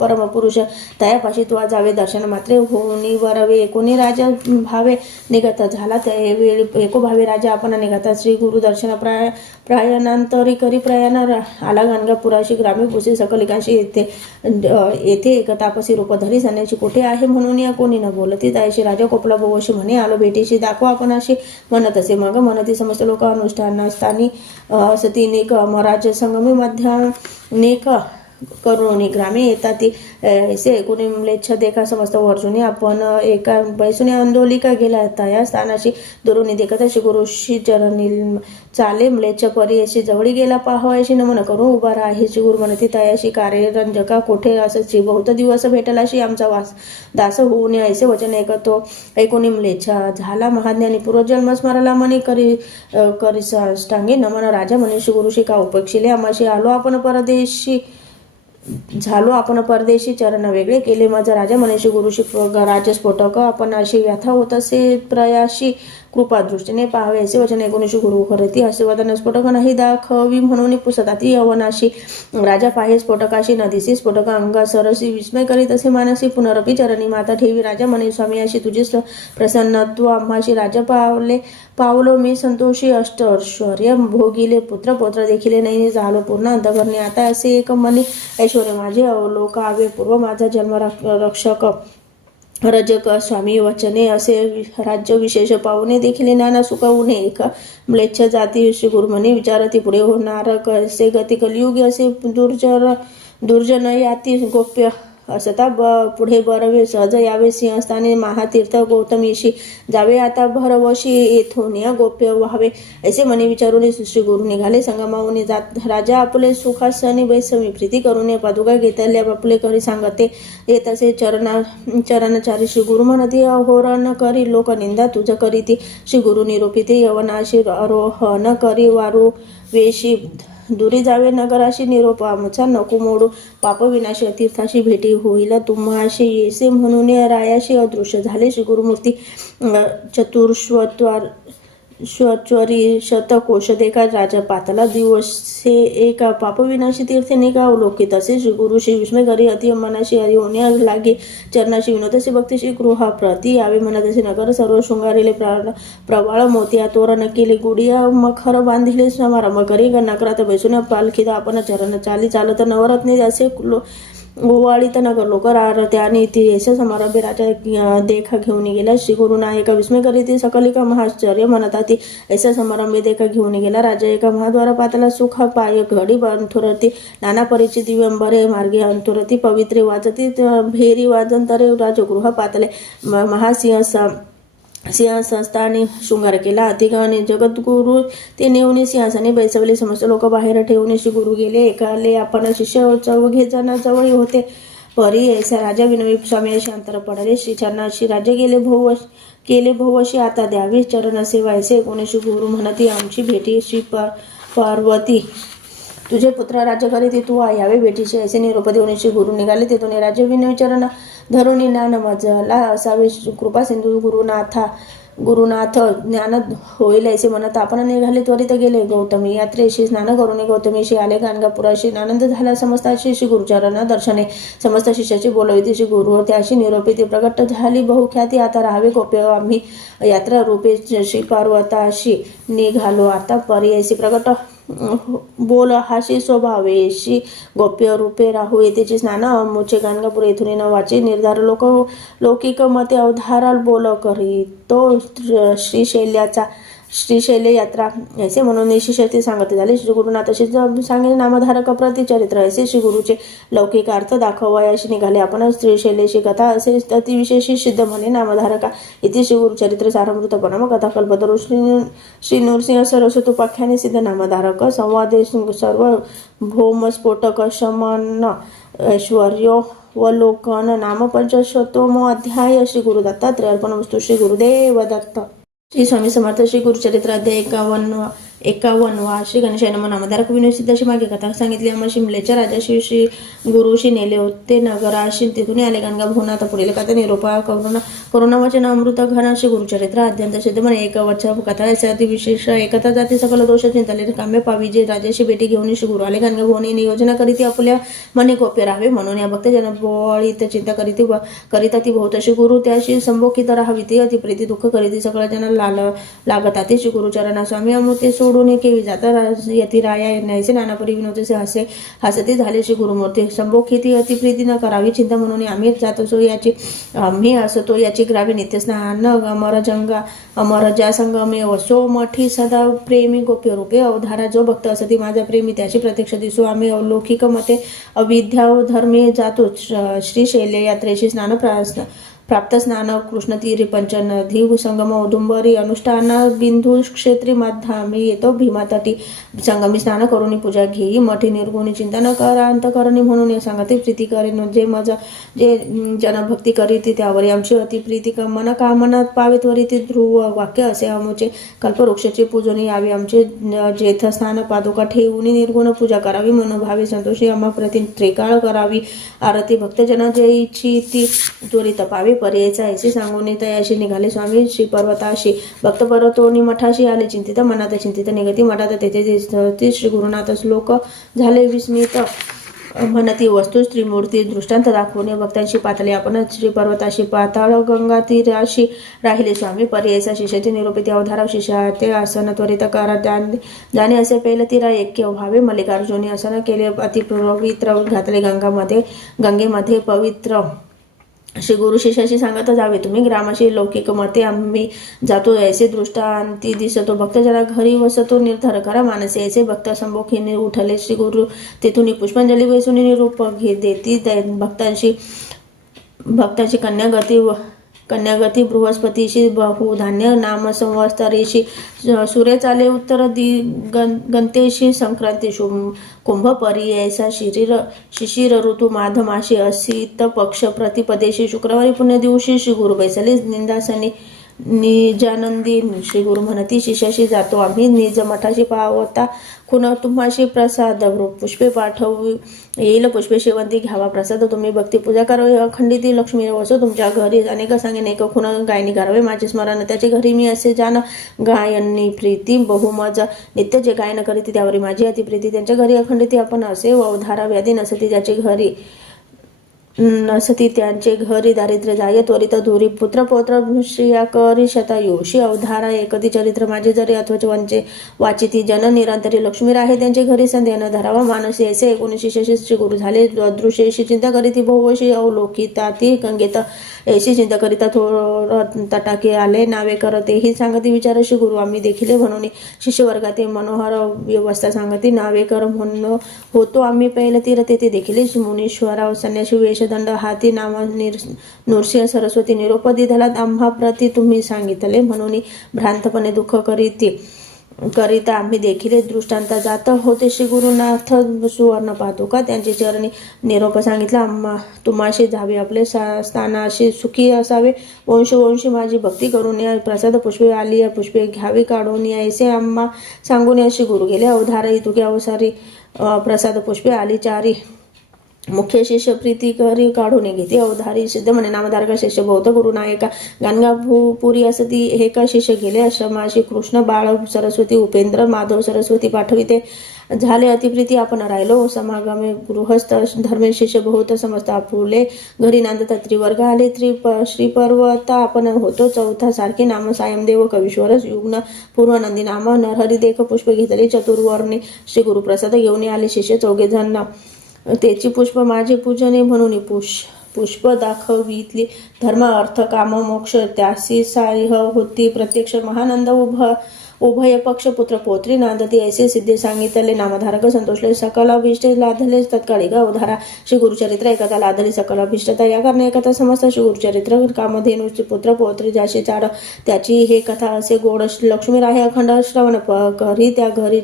परमपुरुष तयापाशी तुवा जावे दर्शन मात्रे होऊनी वरवे एकोनी राजा भावे निगत झाला त्यावेळी एको भावे राजा आपण निघता श्री गुरु दर्शन प्रायणांतरी करी प्रयाण आला गंगापुराशी ग्रामी पुसे सकलिकाशी येथे एक तापसी रूप धरी संन्याशी कोठे आहे म्हणून या कोणी न बोलती तायशी राजा कोपला बोवशी म्हणे आलो भेटीशी दाखवा आपण अशी म्हणत असे मग म्हणती समस्त लोक अनुष्ठानस्थानी सती नेक अमराज संगमी मध्यानेक करुणी ग्रामे येतात ती ऐसे ऐकून म्लेच्छ देखा समस्त वर्जुनी आपण एका बैसुनी आंदोलिका गेला या स्थानाशी दुरुनी देखत अशी गुरुशी चरणी चाले म्लेच्छ परी अशी जवळी गेला पाहाव अशी नमन करून उभा राहायची गुरु म्हणती तयाशी कार्य रंजका कोठे असची बहुत दिवस भेटलाशी आमचा वास दास होऊन ऐसे वचन ऐकतो ऐकून म्लेच्छ झाला महाज्ञानी पूर्वजन्म स्मरला मनी करी साष्टांगी नमन राजा मनीषी गुरुशी का उपेक्षिले आमाशी आलो आपण परदेशी झालो आपण परदेशी चरण वेगळे केले माझा राजा मनीषी गुरुशी राजस्फोटक आपण अशी व्यथा होत असे प्रयाशी कृपा दृष्टीने पाहावे असे वचन एकोणीशी गुरु खरेती आशीर्वादाने स्फोटक नाही दाखवी म्हणून पुसताती यवनाशी राजा पाहे स्फोटकाशी नदीसी स्फोटक अंगा सरसी विस्मय करीत असे मानसी पुनरपी चरणी माता ठेवी राजा मनी स्वामी अशी तुझे प्रसन्नत्व आम्हाशी राजा पावलो मी संतोषी अष्ट ऐश्वर्य भोगिले पुत्र पौत्र देखिले नाही झालो पूर्ण अंतकरणे आता असे एक मनी ऐश्वर्य माझे अवलोकावे पूर्व माझा जन्म रक्षक रजक स्वामी वचने असे राज्य विशेष पाहुणे देखील नाना सुखावून एक म्लेच्छ जाती श्री गुरुमनी विचारती पुढे होणार कसे गती कलियुगी असे दुर्जन याती गोप्य असता पुढे बरवे सहज यावे सिंहस्थानी महातीर्थ गौतमीशी जावे आता भरवशी येथून या गोप्य व्हावे असे मनी विचारून श्री गुरु निघाले संगमावून जात राजा आपले सुखासनी बैसमी प्रीती करून पादुका घेतल्या आपले करी सांगते येत असे चरणचारी श्री गुरु म्हणती अहोरण करी लोक निंदा तुझ करीती श्री गुरु निरूपिती यवनाशी आरोहण करी वारू वेशी दुरी जावे नगराशी निरोप आमचा नको मोडू पाप विनाशी तीर्थाशी भेटी होईल तुम्हाशी येसे म्हणून रायाशी अदृश्य झाले श्री गुरुमूर्ती चतुर्श्वरी शतकोश देखा राजा पातला दिवसे एका पापविनाशी तीर्थेने का अवलोकित असे श्री गुरु श्री विस्मय करी अति मनाशी होण्या लागे चरणाशी विनोदशी भक्तीशी गृहा प्रती यावे म्हणतसे नगर सर्व शृंगारिले प्रवाळ मोतिया तोरण केले गुडिया मखर बांधिले समारंभ करी नकरात बैसून पालखीत आपण चरण चाली चालत नवरत्ने असे ओवाळीत नगर लोक त्याने यश समारंभे राजा देखा घेऊन गेला श्री गुरुना एका विस्मय करीती सकलिका महाश्चर्य म्हणता ती ऐसा समारंभे देखा घेऊन गेला राजा एका महाद्वारा पातला सुख पाय घडी अंथुरती नाना परीची दिव्यंबरे मार्गे अंथुरती पवित्रे वाजती भेरी वाजंतरे राजगृह पातले सिंहासनाने शृंगार केला अधिकाने जगद्गुरु ते नेऊन सिंहासने बैसवले समस्त लोक बाहेर ठेवून श्री गुरु गेले एकाले आपण शिष्य चौघे जण जवळ होते परी ऐसा राजा विनवी स्वामी शांतर पडले श्री चरणाशी राजे केले भोवशी आता द्यावी चरण सेवा ऐसे कोणी श्री गुरु म्हणती आमची भेटी श्री पार्वती तुझे पुत्र राज्य करीती तू यावे भेटीचे ऐसे निरोप देऊन श्री गुरु निघाले तेथून राज्य विनवी चरण धरून ज्ञान मजला असावे कृपा सिंधू गुरुनाथ ज्ञान होईल ऐसे म्हणत आपण निघाले त्वरित गेले गौतमी यात्रेशी स्नान करून गौतमीशी आले गाणगापुराशी आनंद झाला समस्ताशी श्री गुरुचरण दर्शने समस्त शिष्याची बोलविती श्री गुरु त्याशी निरोपी ती प्रकट झाली बहुख्याती आता राहावे गोप्य आम्ही यात्रा रूपे श्री पार्वताशी निघालो आता परी ऐसी प्रकट बोल हाशी स्वभावेशी गोप्य रूपे राहू येतेची स्नान अमुचे गाणगापूर येथून नवाचे निर्धार लौकिक मते अवधारा बोल करी तो श्रीशैल्य यात्रा ऐसे म्हणून शिष्य सांगते झाले श्री गुरुनाथ असे सांगितले नामधारक प्रतिचरित्र ऐसे श्री गुरुचे लौकिक अर्थ दाखवायाशी निघाले आपण श्रीशैल्याची कथा असे अतिविशेष सिद्ध म्हणे नामधारका इथे श्री गुरुचरित्र सारामृत पणम कथा कल्पतरू श्री नृसिंह सरस्वती उपाख्याने सिद्ध नामधारक संवादे सर्व भौमस्फोटक शमन ऐश्वर्योवलोकन नाम पंचशतोम अध्याय श्री गुरु दत्तात्रय अर्पण वस्तू श्री गुरुदेव दत्त श्री स्वामी समर्थ श्री गुरुचरित्र अध्याय 51 श्री गणेशाय नमः नामधारक विनोद सिद्धाशी मागे कथा सांगितली आम्हाला शिमलेच्या राजाशी श्री गुरुशी नेले होते नगराशी तिथून आले गाणगा भुवना आता पुढील कथा निरोपा करुणा वचन अमृत घन श्री गुरुचरित्र अत्यंत सिद्ध म्हणे एक वचन कथा याचे अतिविशेष एकता जाती सकल दोष चिंतले काम्य पावी जे राजाशी भेटी घेऊन श्री गुरु आले गाणगा भुवनी नियोजना करीती आपल्या मने गोप्य राहावे म्हणून या भक्तजन बोळीत चिंता करिता ती बहुत श्री गुरु त्याशी संभोखित राहावी ती अतिप्रीती दुःख करीती सकळ जन लागता ते श्री गुरुचरणा स्वामी अमृते सोडून केवी जाता यती राया न्यायचे नानापरी विनोदसे हसती झाले श्री गुरुमूर्ती संभोखिती अतिप्रीती न करावी चिंता म्हणून आम्ही जात असो आम्ही असतो याची ग्रावी नित्यस्नान अमर ज्या संगमे वसो मठी सदा प्रेमी गोप्य रूपे अवधारा जो भक्त असती माझा प्रेमी त्याची प्रत्यक्ष दिसू आम्ही अवलौकिक मते अविद्या धर्मे जातो श्रीशैल्य यात्रेशी प्राप्त स्नान कृष्णतीरी पंचनदी संगम औदुंबरी अनुष्ठान बिंदू क्षेत्री माधामी येतो भीमातटी संगमी स्नान करून पूजा घेई मठी निर्गुणी चिंतन करा अंतकरणी म्हणून या सांगते प्रीती करेन जे जनभक्ती करीती त्यावर आमची अतिप्रीती मन कामनात पावे त्वरित ध्रुव वाक्य असे आमचे कल्पवृक्षाची पूजन यावी आमचे जेथ स्नान पादुका ठेवून निर्गुण पूजा करावी मनोभावे संतोषी आम्हा प्रति त्रिकाळ करावी आरती भक्तजन जयची ती त्वरित पावे पर्यायचा ऐसे सांगून तयाशी निघाले स्वामी श्री पर्वताशी भक्त पर्वतोनी मठाशी आले चिंतित मनात चिंतित निगती मठात तेथे श्री गुरुनाथ श्लोक झाले विस्मित म्हणती वस्तू स्त्रीमूर्ती दृष्टांत दाखवणे भक्तांशी पातले आपण श्री पर्वताशी पाताळ गंगा तीराशी राहिले स्वामी पर्यायचा शिष्याचे निरोपिती अवधाराव शिष्याते आसन त्वरित करा जाणे असे पहिलं तिरा ऐक्य व्हावे मल्लिकार्जुनी आसन केले अति पवित्र घातले गंगेमध्ये पवित्र श्री गुरु शिष्याशी सांगत जावे, तुम्ही ग्रामाशी लौकिक मते आम्ही जातो ऐसे दृष्टांती दिसतो, भक्तजना घरी वसतो निर्धार करा मानसे ऐसे भक्त संभोखीने उठले. श्री गुरु तेथून पुष्पांजली वेसून निरूप देती भक्ताची कन्यागती बृहस्पतीशी बहुधान्य नाम संवत्सरेशी सूर्य चाले उत्तर गंतेशी संक्रांती कुंभ ऐसा शिशिर ऋतू माधमाशी असित पक्ष प्रतिपदेशी शुक्रवारी पुण्य दिवशी श्री गुरु बैसले निंदासनी निजानंदी. श्री गुरु म्हणती, शिष्याशी जातो आम्ही निज मठाशी पावता खुन तुम्हाशी प्रसाद पुष्पे पाठव येईल, पुष्पे शेवंती घ्यावा प्रसाद तुम्ही भक्ती पूजा करावी, अखंडित लक्ष्मी वसो तुमच्या घरी अनेक सांगेन एक खुन गायनी करावे माझे स्मरण त्याचे घरी मी असे जाण गायनी प्रीती बहुमज नित्य जे गायन करीती त्यावरी माझी अति प्रीती त्यांच्या घरी अखंडित आपण असे अवधारा व्याधी नसती ज्याचे घरी नसती त्यांचे घरी दारिद्र्य जाय त्वरित धुरी पुत्र पौत्र श्रिया करी शतायुषी अवधारा एकती चरित्र माझे जरी अथवा वंचे वाचिती जन निरंतरी लक्ष्मी राहे त्यांचे घरी संध्यान धरावा मानसी ऐसे 1986 गुरु झाले अदृश्यशी चिंता करीती बहुवशी अवलोकिता ती गंगेत ऐशी चिंता करिता थोर तटाके आले नावे करतेही सांगती विचारशी गुरु आम्ही देखील म्हणून शिष्यवर्गात मनोहर व्यवस्था सांगती नावे कर म्हणून होतो आम्ही पहिले तीर तेथे देखील मुनीश्वरा संन्यासी वेशदंड हाती नाम नृसिंह सरस्वती निरोप दिधलात आम्हा प्रती तुम्ही सांगितले म्हणून भ्रांतपणे दुःख करिता आम्ही देखील दृष्टांत जात होते. श्री गुरुनाथ सुवर्ण पादुका त्यांचे चरणी निरोप सांगितला आम्हा तुम्हाशी जावे आपले स्थानाशी सुखी असावे वंशवंशी माझी भक्ती करून या प्रसाद पुष्पे आली या पुष्पे घ्यावी काढून या ऐसे आम्हा सांगून या श्री गुरु गेले अवधारा तुके अवसारी प्रसाद पुष्पे आली चारी मुख्य शिष्य प्रीती करी काढून घेते अवधारी सिद्ध म्हणे नामधारका शिष्य बौद्ध गुरु नायका गाणगापुरी असती एका शिष्य गेले आश्रमाशी कृष्ण बाळ सरस्वती उपेंद्र माधव सरस्वती पाठविते झाले अतिप्रीती आपण राहिलो समागमे गृहस्थ धर्मे शिष्य बहुत समस्त आपुले घरी नांदता त्रिवर्ग आले श्री पर्वता आपण होतो चौथा सारखे नाम सायमदेव कवीश्वर युग्न पूर्वनंदी नाम नरहरी देख पुष्प घेतले चतुर्वर्णे श्री गुरुप्रसाद घेऊन आले शिष्य चौघे जण त्याची पुष्प माझे पूजने म्हणून पुष्प दाखवितली धर्म अर्थ काम मोक्ष त्यासी साह्य होती प्रत्यक्ष महानंद उभय पक्ष पुत्र पौत्री नांदती ऐसे सिद्धे सांगितले नामधारक संतोषले सकल अभिष्ट लाधले तत्काळी अवधारा श्री गुरुचरित्र एकता लाधली सकल अभिष्टता या कारणे एकता समस्त श्री गुरुचरित्र कामधेनुचे पुत्र पौत्री ज्याशी चाड त्याची हे कथा असे गोड लक्ष्मी राहे अखंड श्रवण करी त्या घरी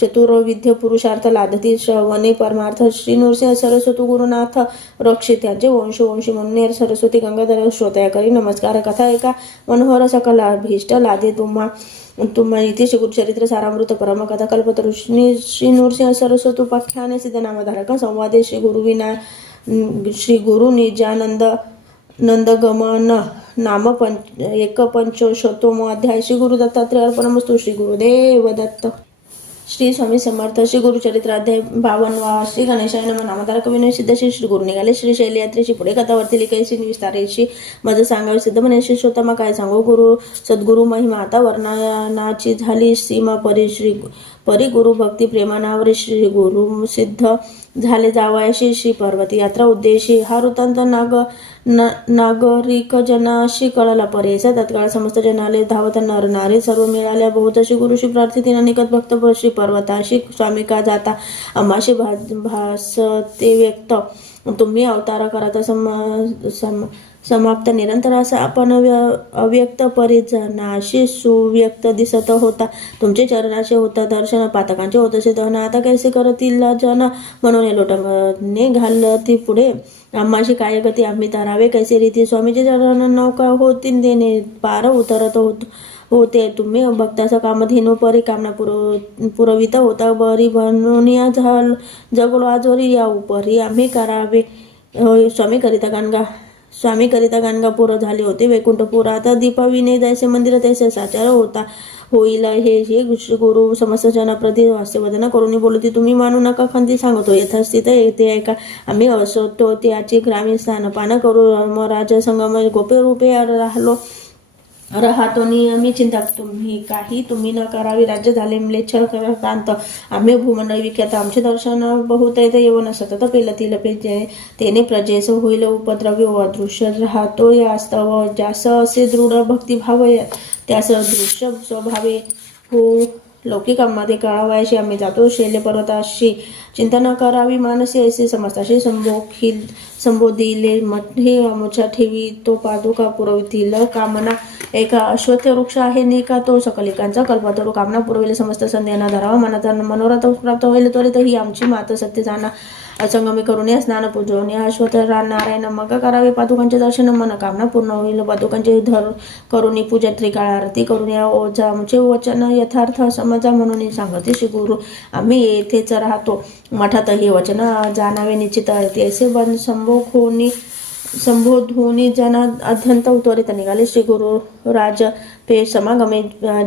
चतुर्विद्य पुरुषार्थ लाधती श्रवणे परमार्थ श्री नृसिंह सरस्वती गुरुनाथ रक्षित त्यांचे वंशवंशी म्हणून सरस्वती गंगाधर श्रोत्या करी नमस्कार कथा एका मनोहर सकल अभिष्ट लाधे तुम्हा इथे श्री गुरुचरित्र सारामृत परम कथा कल्पतरू श्री नृसिंह सरस्वती उपाख्याने सिद्ध नामधारक संवादे श्री गुरु निजानंद नंदगमन नाम 1पंचशतोम अध्याय श्री गुरु दत्तात्रय अर्पणमस्तु श्री गुरुदेव दत्त. श्री स्वामी समर्थ. श्री गुरुचरित्र अध्याय 52. श्री गणेशाय नमः. नामधारक विनय सिद्ध श्री गुरु निघाले श्री शैलयात्रेची पुढे कथावरती लिखायची विस्तारायची मज सांगावे सिद्ध म्हणे श्री स्वतः काय सांगू गुरु सद्गुरु महिमा आता वर्णनाची झाली सीमा परी गुरु भक्ती प्रेमानावर श्री गुरु सिद्ध झाले जावयाशी श्री पर्वती यात्रा उद्देशी हा वृत्तांत नागरिक जनाशी कळला परेसा तत्काळ समस्त जनाले धावत नर नारी सर्व मिळाल्या बहुतशी गुरुशी प्रार्थितीन निकट भक्त श्री पर्वताशी स्वामी का जाता आम्हाशी भासते व्यक्त तुम्ही अवतार करता समाप्त निरंतर असा आपण अव्यक्त परिजनाशी सुव्यक्त दिसत होता तुमचे चरणाचे होता दर्शन पातकांचे होतसे दहन आता कैसे करतील जन म्हणून लोटंगणे घालती पुढे आम्हाशी काय गती आम्ही तरावे कैसे रीती स्वामीचे चरण नौका होती देणे पार उतरत होते तुम्ही भक्ताचा कामधेनु परी कामना पुरवित होता बरी बनून या जगलो आजोरी या उपरी आम्ही करावे स्वामी करिता गाणगापूर झाले होते वैकुंठपूर आता दीपाविने जायचे मंदिर तैसे साचार होईल हे गुरु समस्त जनाप्रती हास्यवदना करून बोलती तुम्ही मानू नका खंती सांगतो यथास्थित येते ऐका आम्ही असतो त्याची ग्रामीण स्थानपान करू राज संगम गोपे रूपे राहिलो राहतो नियमी चिंता तुम्ही न करावी राज्य झाले म्लेच्छ क्रांत आम्ही भूमंडळ विख्यात आमचे दर्शन बहुत येते येऊन सतत पेलतील पेजे तेने प्रजेस होईल उपद्रवी अदृश्य राहतो यास्तव ज्यास असे दृढ भक्तिभाव त्यास दृश्य स्वभावे हो लौकिकांमध्ये कळावायशी आम्ही जातो शैल्य पर्वताशी चिंतन करावी मानसी ऐसे समजताशी संबोधिले मठे अमुच्या ठेवी तो पादुका पुरवितील कामना एका अश्वत्थ वृक्ष आहे नाही का तो सकलिकांचा कल्पतरू कामना पुरविल समस्त संध्याना धरावा मनाचा मनोरथ प्राप्त होईल त्वरित ही आमची मात सत्य जाणा असंगमी करून स्नान पूजवून या अश्वत्थ नारायण मग करावे पादुकांचे दर्शन मन कामना पूर्ण होईल पादुकांचे धर करून पूजा त्रिकाळ आरती करून या ओझा आमचे वचन यथार्थ समजा म्हणून सांगते श्री गुरु आम्ही येथेच राहतो मठात हे वचन जाणावे निश्चित आहे असे बन संबोधून जना अत्यंत त्वरित निघाले श्री गुरु राज पे समागमे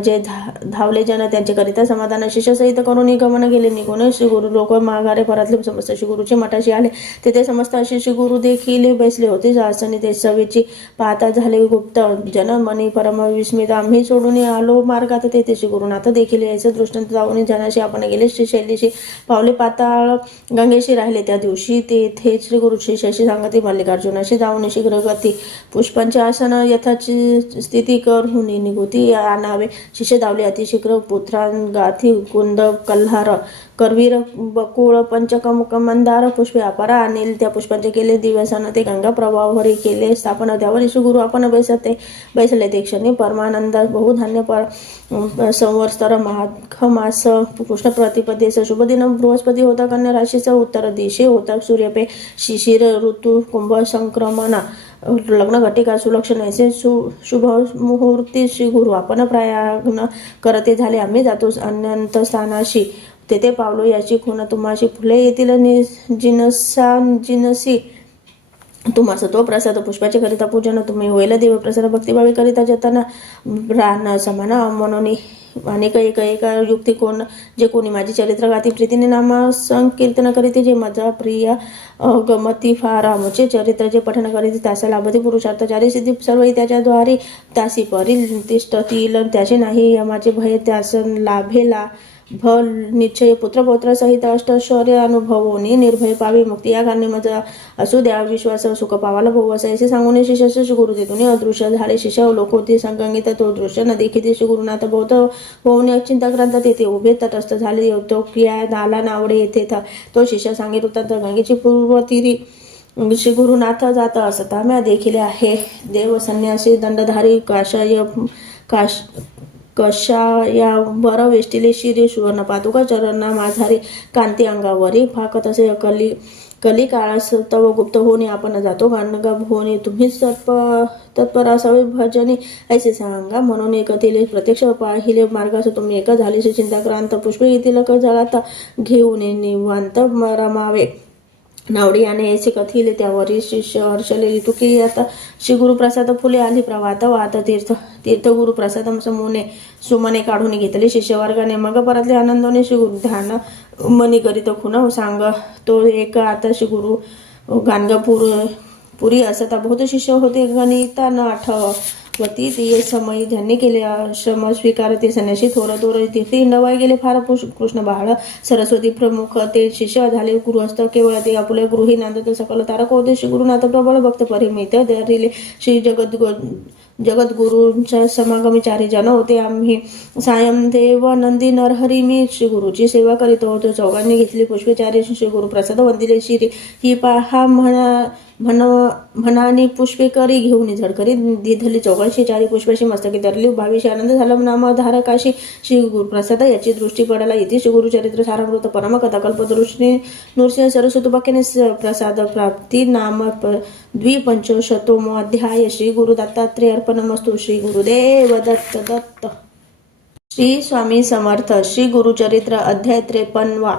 जे धावले जन त्यांच्याकरिता समाधान शिष्यसहित करून गमन गेले निघून श्री गुरु लोक माघारे परतले समस्त श्री गुरुचे मठाशी आले तेथे समस्त असे श्री गुरु देखील बसले होते आसनी ते सवेची पाहता झाले गुप्त जन मनी परम विस्मित आम्ही सोडून आलो मार्गात तेथे श्री गुरुनाथ देखील याचे दृष्टांत जाऊन जनाशी आपण गेले श्री शैलीशी पावले पाताळ गंगेशी राहिले त्या दिवशी तेथे श्री गुरु शिष्याशी सांगते मल्लिकार्जुनाशी जाऊन शीघ्र गती पुष्पांचे आसन यथाची स्थिती करून निघुती आणावे शिष्य धावले अतिशीघ्र पुत्रांगाथी कुंद कल्हार करवीर बकुळ पंचकमुख मंदार पुष्पे अपारा आणील त्या पुष्पांचे केले दिवसान ते गंगा प्रवाहावरी केले स्थापन त्यावर श्री गुरु आपण बैसले ते क्षणी परमानंद बहुधान्य संवत्सर माघ मास कृष्ण प्रतिपदेस शुभ दिन बृहस्पती होता कन्या राशीचा उत्तर दिशे होता सूर्यपे शिशिर ऋतू कुंभ संक्रमण लग्न घटिका सुलक्षण ऐसे शुभ मुहूर्ती श्री गुरु आपण प्रयाग्न करते झाले आम्ही जातो अनंत स्थानाशी तेथे पावलो याची खुण तुम्हाशी फुले येतील जिनसी तुम्हास तो प्रसाद पुष्पाचे करिता पूजन तुम्ही होईल देव प्रसाद भक्तिभावी करिता जतना रान समान म्हणून अनेक एका युक्ती कोण जे कोणी माझी चरित्र गाती प्रीतीने नाम संकीर्तन करीते जे माझा प्रिय गमती फार आमचे चरित्र जे पठन करीते त्यास लाभते पुरुषार्थ चारी सिद्धी सर्व त्याच्याद्वारे तासी परी तिष्ठतील त्याचे नाही यमाचे भय त्यास लाभेला भल निश्चय पुत्र सहित अष्टैश्वर्य अनुभवोनी निर्भय पावी मुक्ती या कारणे माझा असू द्या विश्वास सुख पावाला भाऊ असे असे सांगून शिष्य गुरु देतून अदृश्य झाले शिष्य लोक होते संगीत तो दृश्य न देखील श्री गुरुनाथ बौद्ध होऊन चिंताक्रांत तेथे उभे तटस्थ झाले तो किया नाला नावडे येथे तो शिष्य सांगित होता तर गंगेची पूर्व तिरी श्री गुरुनाथ जात असता म्या देखील आहे देव संन्यासी दंडधारी कशायावर वेष्टिले शिरे सुवर्ण पादुका चरणा माझारी कांती अंगावरी फाकत असे कली काळास तव गुप्त होणे आपण जातो गाणगा होणे तुम्हीच तत्पर असावे भजने ऐसे सांगा म्हणून एकतील प्रत्यक्ष पाहिले मार्गास तुम्ही एक झाले चिंताक्रांत पुष्पे येथील जळात घेऊन निवांत रमावे नावडी आणि ऐसे कथिले त्यावरील शिष्य हर्षले ऋतुकी आता श्री गुरुप्रसाद फुले आली प्रवात वात तीर्थ गुरुप्रसाद समूने सुमने काढून घेतले शिष्यवर्गाने मग परतले आनंदाने श्री गुरु ध्यान मनी करीत खुन सांग तो एक आता श्री गुरु गाणगापुरी असता बहुत शिष्य होते गणिता न आठवती ते समय ज्यांनी केले आश्रम स्वीकार ते संन्यासी थोर तीर्थ हिंडवाय गेले फार कृष्ण बाळ सरस्वती प्रमुख ते शिष्य झाले गुरुहस्त केवळ ते आपले गृही नांदत सकल तारक होते श्री गुरुनाथ प्रबळ भक्त परिमित धरिले श्री जगद्गुरूंच्या समागमी चारी जन होते आम्ही सायम देव नंदी नरहरी मी श्री गुरुची सेवा करीत होतो चौघांनी घेतली पुष्पे चारी श्री गुरुप्रसाद वंदिले शिरी ही पहा म्हणानी पुष्पे करी घेऊन झडकरी दिधली चौघांशी चारी पुष्पाशी मस्तकी धरली भावीशी आनंद झाला नामधारकाशी श्री गुरुप्रसाद याची दृष्टी पडायला येते श्री गुरुचरित्र सारामृत परम कथा कल्पदृष्टी नृसिंह सरस्वतीपाख्याने प्रसाद प्राप्ती नाम द्विपंचशतोमो अध्याय श्री गुरु दत्तात्रेय अर्पणमस्तु श्री गुरुदेव दत्त श्री स्वामी समर्थ श्री गुरुचरित्र अध्याय 53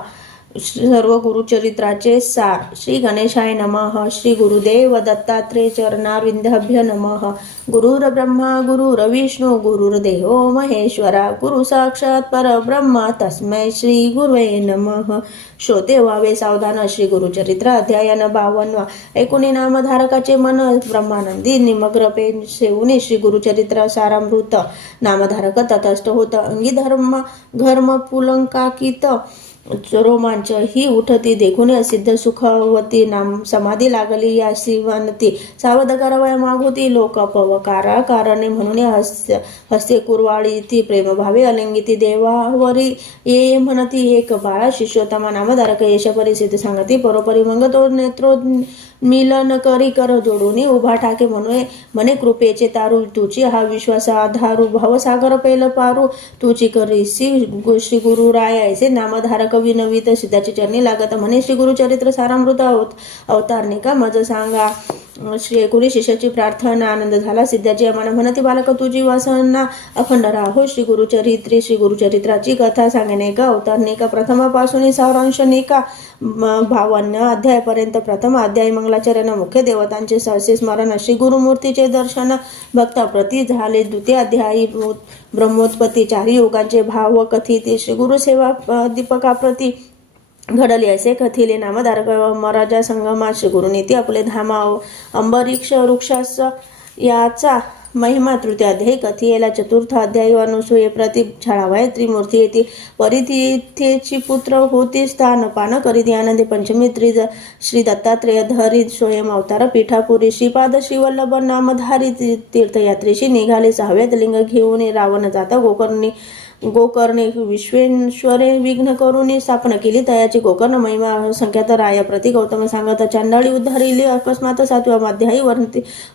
सर्व गुरुचरित्राचे सार. श्री गणेशाय नमः. श्री गुरुदेव दत्तात्रेय चरणारविंदाभ्य नमः. गुरुर्ब्रह्मा गुरुर्विष्णू गुरुर्देवो महेश्वरा. गुरु साक्षात परब्रह्म तस्मै श्री गुरुवे नमः. श्रोते व्हावे सावधान. श्री गुरुचरित्र अध्याय 52. ऐकुनी नामधारकाचे मन ब्रह्मानंदी निमग्न पेन सेवुनी श्री गुरुचरित्र सारामृत. नामधारक तटस्थ होत. अंगी घर्म पुलंकाकित रोमांच ही उठती देखून सिद्ध सुखवती नाम समाधी लागली या शिवनती. सावध करावया मागोती लोक पवकारा कारणे म्हणून हस्ते कुरवाळी ती प्रेमभावे अलिंगिती देवावरी ये म्हणती एक बाळा. शिष्योत्तमा नामधारक यश परिस्थिती सांगती परोपरी मग तो नेत्रो मिलन करी कर जोडून उभा ठाके म्हणे कृपेचे तारू तुची हा विश्वास आधारू भवसागर पेल पारू तुची करीसी श्री गुरु राय ऐसे नामधारक विनवित सिद्धाची चरणी लागत म्हणे. श्री गुरुचरित्र सारामृत अवतारणिका मज सांगा. श्री एकूणी शिष्याची प्रार्थना आनंद झाला. सिद्धाची अमान म्हणती बालक तुझी वासना अखंड राहो. श्री गुरुचरित्राची कथा सांगणे का अवतारणिका प्रथमापासून सारांशनिका 52 अध्यायापर्यंत. प्रथम अध्याय मंगलाचरण मुख्य देवतांचे सहसे स्मरण. श्री गुरुमूर्तीचे दर्शन भक्ताप्रती झाले. द्वितीय अध्यायी ब्रह्मोत्पत्ती 4 युगांचे भाव कथित. श्री गुरुसेवा दीपकाप्रती घडले असे कथिले. नामधारक महाराजा संगमा श्री गुरुनीती आपले धामा अंबरीक्ष वृक्षास याचा महिमा. तृतीय अध्यायी कथियेला. चतुर्थ अध्यायी अनुसूये प्रति छळावाय त्रिमूर्ती येते परितिथेची पुत्र होती स्थान पान करीती आनंदी. पंचमी श्री दत्तात्रेय धरी स्वयं अवतार पीठापुरी. श्रीपाद श्रीवल्लभ नामधारी तीर्थयात्रेशी निघाले. 6व्यात लिंग घेऊन रावण जाता गोकर्णे विश्वेश्वरे विघ्न करून स्थापना केली. तयाची गोकर्ण महिमा संख्यात राया प्रति गौतम सांगत. चांडाळी उद्धारिली अकस्मात. 7व्या अध्यायी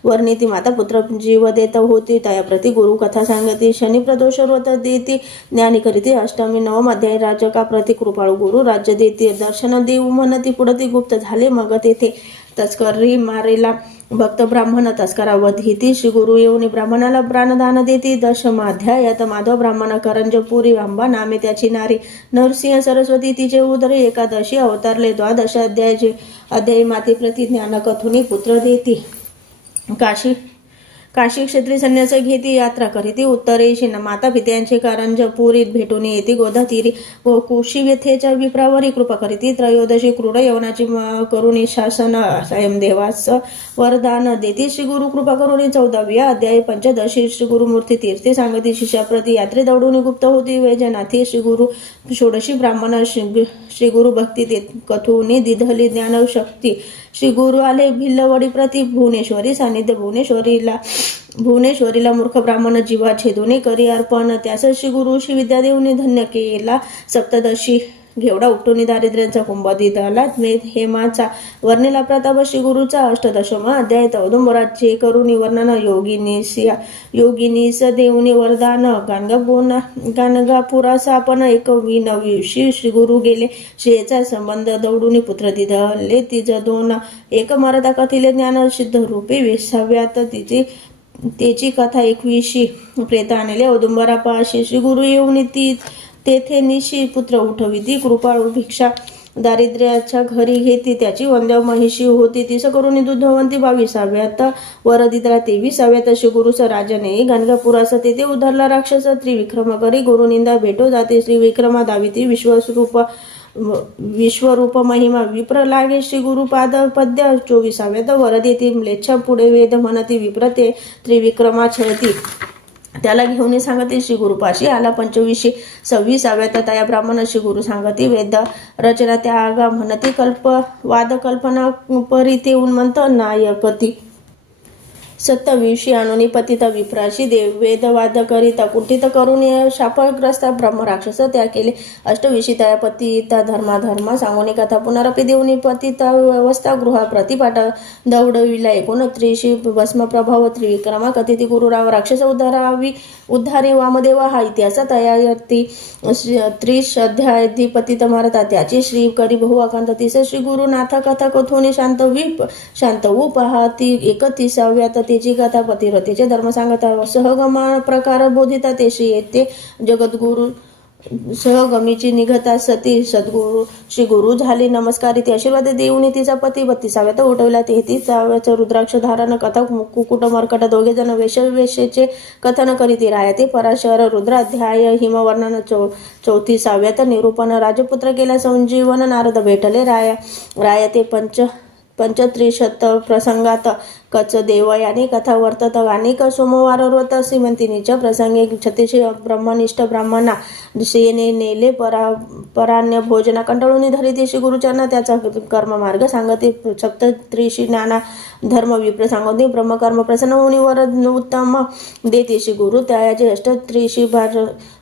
वर्णिती माता पुत्र जीव देत होती तया प्रति गुरु कथा सांगती. शनी प्रदोष व्रत देती ज्ञानी करीती. 8वी 9व अध्यायी राजका प्रति कृपाळू गुरु राज्य देती. दर्शन देऊ म्हणती पुढती गुप्त झाले मग तेथे तस्करी मारेला भक्त ब्राह्मण तस्करा वधिती. श्री गुरु येऊन ब्राह्मणाला प्राणदान देती. 10मा अध्यायात माधव ब्राह्मण करंजपुरी आंबा नामे त्याची नारी. नरसिंह सरस्वती तिचे उदरे. 11 अवतारले. 12 अध्यायी माते प्रति ज्ञान कथुनी पुत्र देती. काशी क्षेत्री संन्यास घेती यात्रा करीती. उत्तरेशी माता पित्यांचे करंजपुरीत भेटून येते. गोदा तीरी व कुशीव्यथेच्या विप्रावरी कृपा करीती. त्रयोदशी क्रूर यवनाची करुणी शासन स्वयंदेवास वरदान देती. श्री गुरु कृपा करुणी. 14व्या अध्याय पंचदशी श्री गुरुमूर्ती तीर्थे सांगती. शिष्याप्रती यात्रे दौडून गुप्त होती वैजनाथी. श्री गुरु 16 ब्राह्मण श्री गुरु भक्ती कथुनी दिधली ज्ञान शक्ती. श्री गुरु आले भिल्लवडी प्रति भुवनेश्वरी सानिध्य. भुवनेश्वरीला मूर्ख ब्राह्मण जीवा छेदोने करी अर्पण. त्यास श्री गुरुशी विद्या देऊन धन्य केला. 17 घेवडा उपटून दारिद्र्यांचा कुंभ दिला हेमाचा. वर्णिला प्रताप श्री गुरुचा. 18मा अध्याय औदुंबराचे करून वर्णन. योगिनीस देऊनी वरदान. गाणगापुरास आपण 21 श्री गुरु गेले. श्रेयचा संबंध दौडून पुत्र दिधले. तिज 2 एक मराठा कथिले ज्ञान सिद्ध रूपे. 20व्यात त्याची कथा 21 प्रेत आणले औदुंबरापाशी. श्री गुरु येऊन तेथे निशी पुत्र उठविती. कृपाळू भिक्षा दारिद्र्याच्या घरी घेती. त्याची वंद्य महिषी होती. तिस करून दुधवंती. 22व्यात वरदित्रा. 23व्यात श्री गुरुस राजने गाणगापुरास तेथे उधरला राक्षस. त्रिविक्रम करी गुरुनिंदा भेटो जाते. श्री विक्रमा दाविती विश्वरूप महिमा विप्र लागे. श्री गुरुपाद पद्य. 24व्यात वरद येते. म्लेच्छा पुढे वेद म्हणती. विप्र ते त्रिविक्रमा छळती. त्याला घेऊन सांगते. श्री गुरुपाशी आला. 26व्यात तया ब्राह्मण श्री गुरु सांगती. वेद रचना त्यागा म्हणती. वाद कल्पना परिते उन्मंत नायकती. 27 आणून पतित विप्राशी वेदवाद करिता कुंठित करून शापग्रस्त ब्रह्मराक्षस त्या केले. 28 तया पतिता धर्मा सांगून कथा पुनरपी देऊन पतित अवस्था गृहा प्रतिपाठ दौडविला. 29 भस्म प्रभाव त्रिविक्रमा कथिती. गुरुराव राक्षस उद्धारी वामदेवा हा इतिहास तया यती. 30 अध्याय पतित मारता त्याची श्री करी बहु अकांत. 30 श्री गुरुनाथ कथा कथोनी शांत पाहती. 31व्यात त्याची कथा पतिव्रतेचे धर्म सांगता. सहगमा प्रकार बोधिता. तेशी येते जगद्गुरु सहगमीची निघता सती सद्गुरु श्री गुरु झाली नमस्कार इथे आशीर्वाद देऊन तिचा पती 32व्यात उठवला 33व्याचं रुद्राक्ष धारण कथा कुकुट मर्कट दोघे जण वेशवेशेचे कथन करीती राया ते पराशर रुद्राध्याय हिमवर्णन 34व्यात निरूपण राजपुत्र केला संजीवन नारद भेटले राया ते पंचत्रिशत प्रसंगात कच देव याने कथा वर्तत अनेक सोमवार व्रत श्रीमंतिनीच्या प्रसंगी 36 ब्रह्मनिष्ठ ब्राह्मणा श्रीने नेले परान्य भोजना कंटाळून धरिते श्री गुरुचरणा त्याचा कर्ममार्ग सांगते सप्तत्रिशी ज्ञाना धर्म विप्र सांगते ब्रह्मकर्म प्रसन्न होऊन वर उत्तम देते श्री गुरु त्याचे अष्टत्रिशी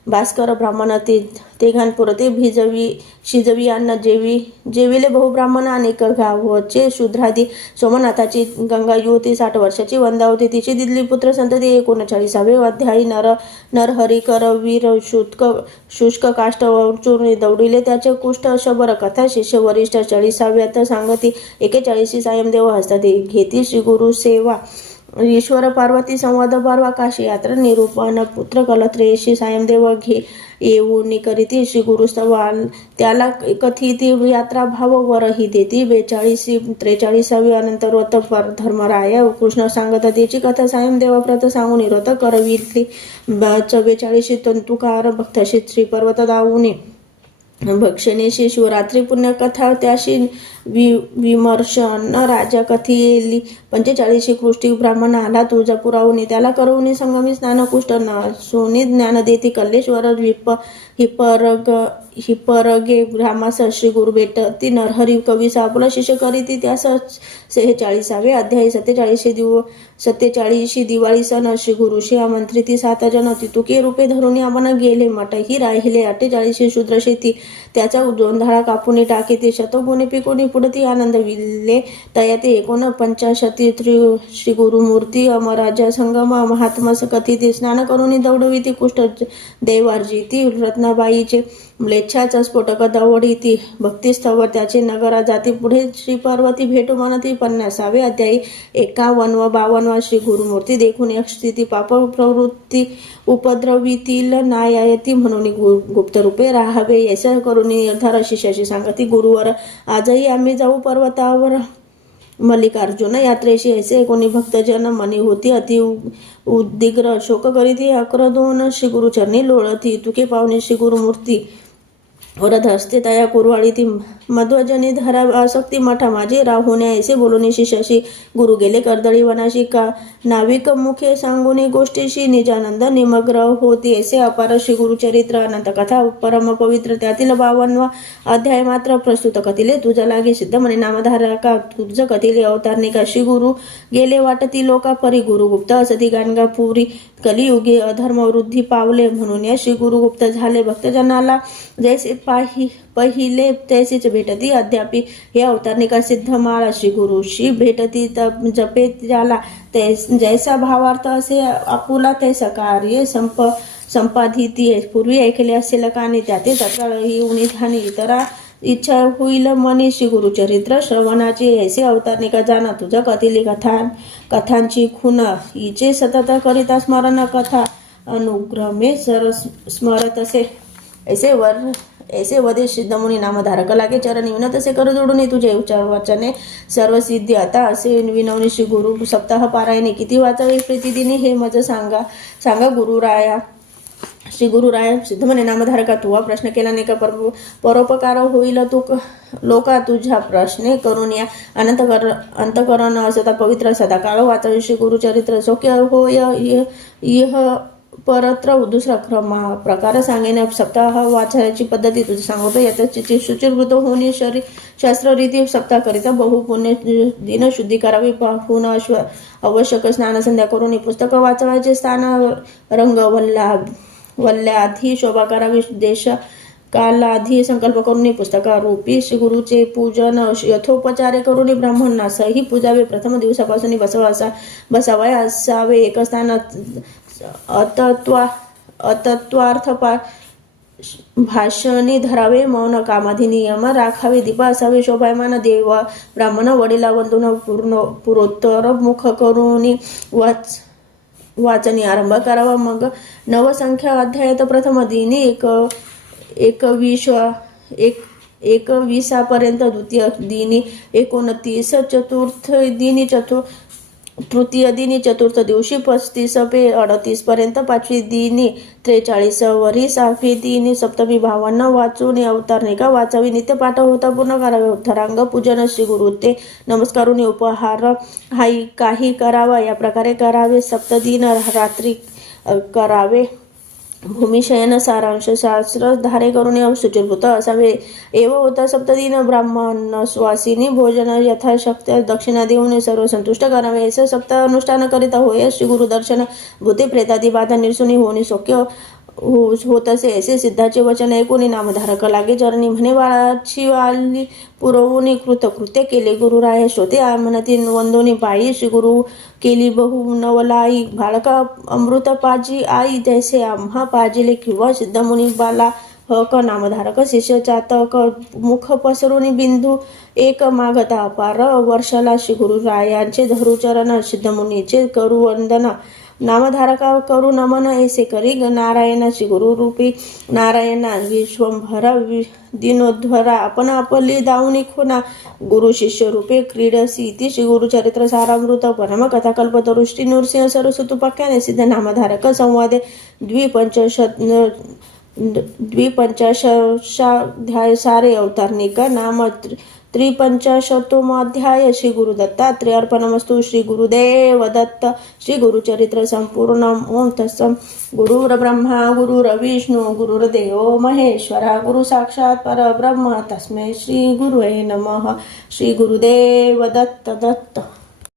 भास्कर ब्राह्मण तेघांपुरते शिजवी अन्न जेविले बहुब्राह्मण अनेक गावचे शूद्रादी सोमनाथाची गंगा युवती 60 वर्षाची वंदा होती तिची दिदली पुत्र संतती 39वे अध्यायी नरहरी करवीर शुष्क काष्ट चूर्ण दौडिले त्याचे कुष्ठ शबर कथा शिष्य वरिष्ठ 40व्यात सांगती 41 सायमदेव हस्तात घेती श्री गुरु सेवा ईश्वर पार्वती संवाद पार्वा काशी यात्रा निरूपण पुत्र कलत्रेशी सायमदेव येऊन करीती श्री गुरुस्तवाल त्याला कथिती यात्रा भाव वरही देती 43वी अनंतरवत धर्मराय कृष्ण सांगत त्याची कथा सायमदेव व्रत सांगून निरोध करविली 44 तंतुकार भक्तशी श्री पर्वत दावुनी भक्षणेशी शिवरात्री पुण्यकथा त्याशी विमर्शन राजा कथिली 45 कृष्टी ब्राह्मण आला तुझा पुरावून त्याला करवून संगमी स्नान कुष्ठ सोनी ज्ञान देती कल्लेश्वर हिपरगे ग्रामास श्री गुरु भेटती नरहरी कवी सापुला शिष्य करीती त्यास 46वे अध्यायी 47 दिवाळी सण श्री गुरुशी आमंत्रिती 7 जन तितुके रूपे धरून आपण गेले मठही राहिले 48 शूद्र शेती त्याचा जोंधळा कापून टाके ते शतगुणे पिकोणी पुढती आनंद विल्ले तयाते 49 श्री गुरुमूर्ती अमराजा संगम महात्मास कथिती स्नान करून दौडविती कुष्ठ देवार्जिती रत्नाबाईचे म्लेच्छाचा स्फोटक दवडीती भक्तिस्थवर त्याचे नगरा जाती पुढे श्री पार्वती भेटू म्हणती 50वे अध्यायी 51 व 52 श्री गुरुमूर्ती देखून एक स्थिती पाप प्रवृत्ती उपद्रवितील नायायती म्हणून गुप्त रूपे राहावे ऐसा करून निर्धार शिष्याशी सांगती गुरुवर आजही आम्ही जाऊ पर्वतावर मल्लिकार्जुन यात्रेशी ऐसे कोणी भक्तजन मनी होती अति उद्दिग्र शोक करीती आक्रदोन श्री गुरुचरणी लोळती तुके पावणे श्री गुरुमूर्ती वरद हस्ते तया कुरवाळी ती मध्वजनी धरा आसक्ती मठा माझी राहुण्या ऐसे बोलून शिष्याशी गुरु गेले कर्दळी वनाशी का नाविक मुखे सांगुनी गोष्टीशी निजानंद निमग्र होती ऐसे अपार श्री गुरुचरित्र अनंत कथा परम पवित्र त्यातील 52वा अध्याय मात्र प्रस्तुत कथिले तुझा लागे सिद्ध म्हणे नामधारका तुझ कथिले अवतारणिका श्री गुरु गेले वाटती लोका परी गुरुगुप्त असती गाणगापुरी कलियुगे अधर्म वृद्धी पावले म्हणून या श्री गुरुगुप्त झाले भक्तजनाला जैसे पहिले तैसेच भेटती अद्यापि हे अवतारणिका सिद्ध माळा श्री गुरुशी भेटती जपे त्याला जैसा भावार्थ असे आपुला तैसा कार्य संपादिती पूर्वी ऐकले असेल काने त्याते तत्काळही उणी ध्यानी इतरा इच्छा होईल मनी श्री गुरुचरित्र श्रवणाची ऐसे अवतारणिका जाणा तुझा कथिली कथांची खुन हिचे सतत करिता स्मरण कथा अनुग्रमे सर स्मरत ऐसे वदे सिद्ध मुनी नामधारक लागे चरण विनत असे कर जोडून तुझे उच्चार वाचने सर्व सिद्धी आता असे विनवणी श्री गुरु सप्ताह पारायणे किती वाचावे प्रतिदिनी हे मज सांगा गुरुराया श्री गुरुराय सिद्ध म्हणे नामधारका तुवा प्रश्न केला नाही का परोपकार होईल तू लोका तुझ्या प्रश्ने करून या अंतकरण असता पवित्र सदाकाळ वाचावे श्री गुरुचरित्र सौख्य होय इह परत्र दुसरा प्रकार सांगेन सप्ताह वाचनाची पद्धती तुझी सांगतो यात शुचिर्वृत होणे शास्त्ररीती सप्ताह करिता बहुपुण्य दिन शुद्धी करावी पाहून आवश्यक स्नान संध्या करून पुस्तक वाचवायचे स्थान रंग वल्ल्याधी शोभा करावी देश कालाधी संकल्प करून पुस्तकारूपी श्री गुरुचे पूजन यथोपचारे करून ब्राह्मणासही पूजावे प्रथम दिवसापासून बसावे असावे एक स्थान अतत्वार्थ भाषणी धरावे मौन कामाधी नियम राखावे दीपा असावे शोभायमान देव ब्राह्मण वडिला वंदून पुरोत्तर मुख करून वाचनी आरंभ करावा मग नवसंख्या अध्यायात प्रथम दिनी एकविसापर्यंत, द्वितीय दिनी 29, चतुर्थ दिनी तृतीय दिनी चतुर्थ दिवशी 35 पे 38 पर्यंत, पाचवी दिनी 43 वरी, सहावी दिनी सप्तमी 52, वाचून अवतारणिका वाचावी, नित्यपाठ होता पूर्ण करावे, उत्तरांग पूजन श्री गुरु ते नमस्कारून उपहार काही करावा या प्रकारे करावे, सप्तदिन रात्री करावे, भूमिशयन सारांश शास्त्र धारे करून शुचिर्भूत असावे, एव होता सप्तदिन ब्राह्मण सुवासिनी भोजन यथाशक्य दक्षिणा देऊन सर्व संतुष्ट करावे, ऐसे सप्त अनुष्ठान करीत होय श्री गुरुदर्शन भूते प्रेतादी बाधा निरसुनी होणे शक्य होत असे, ऐसे सिद्धाचे वचन ऐकून नामधारक लागे चरणी, म्हणे बाळाची वाली पुरवून कृतकृत्य केले, गुरुराय श्रोते म्हणती वंदोनी पायी, श्री गुरु केली बहु नवलाई, बाळका अमृत पाजी आई, जैसे आम्हा पाजिले किंवा सिद्धमुनी बाला हक, नामधारक शिष्य चातक मुख पसरून बिंदू एक मागता अपार, वर्षाला श्री गुरुरायांचे धरू चरण, सिद्धमुनीचे करू वंदना, नामधारका करू नमन, ऐसे करी नारायण श्री गुरु रूपी नारायणा, विश्वंभरा दिनोध्वरा आपण आपली दावणी खुना, गुरु शिष्य रूपे क्रीडसी, इति श्री गुरुचरित्र सारामृत परम कथा कल्पतरू श्री नृसिंह सरस्वतुपाख्याने सिद्ध नामधारक संवादे द्विपंचाशाध्याय सारे अवतारणिका नाम 53 श्री गुरु दत्तात्रेय अर्पणमस्तु, श्री गुरुदेव दत्त, श्री गुरुचरित्र संपूर्ण। ओम तत्सम। गुरुर्ब्रह्मा गुरुर्विष्णु गुरुर्देव महेश्वरा, गुरु साक्षात परब्रह्म तस्मै श्री गुरुवे नमः। श्री गुरुदेव दत्त दत्त।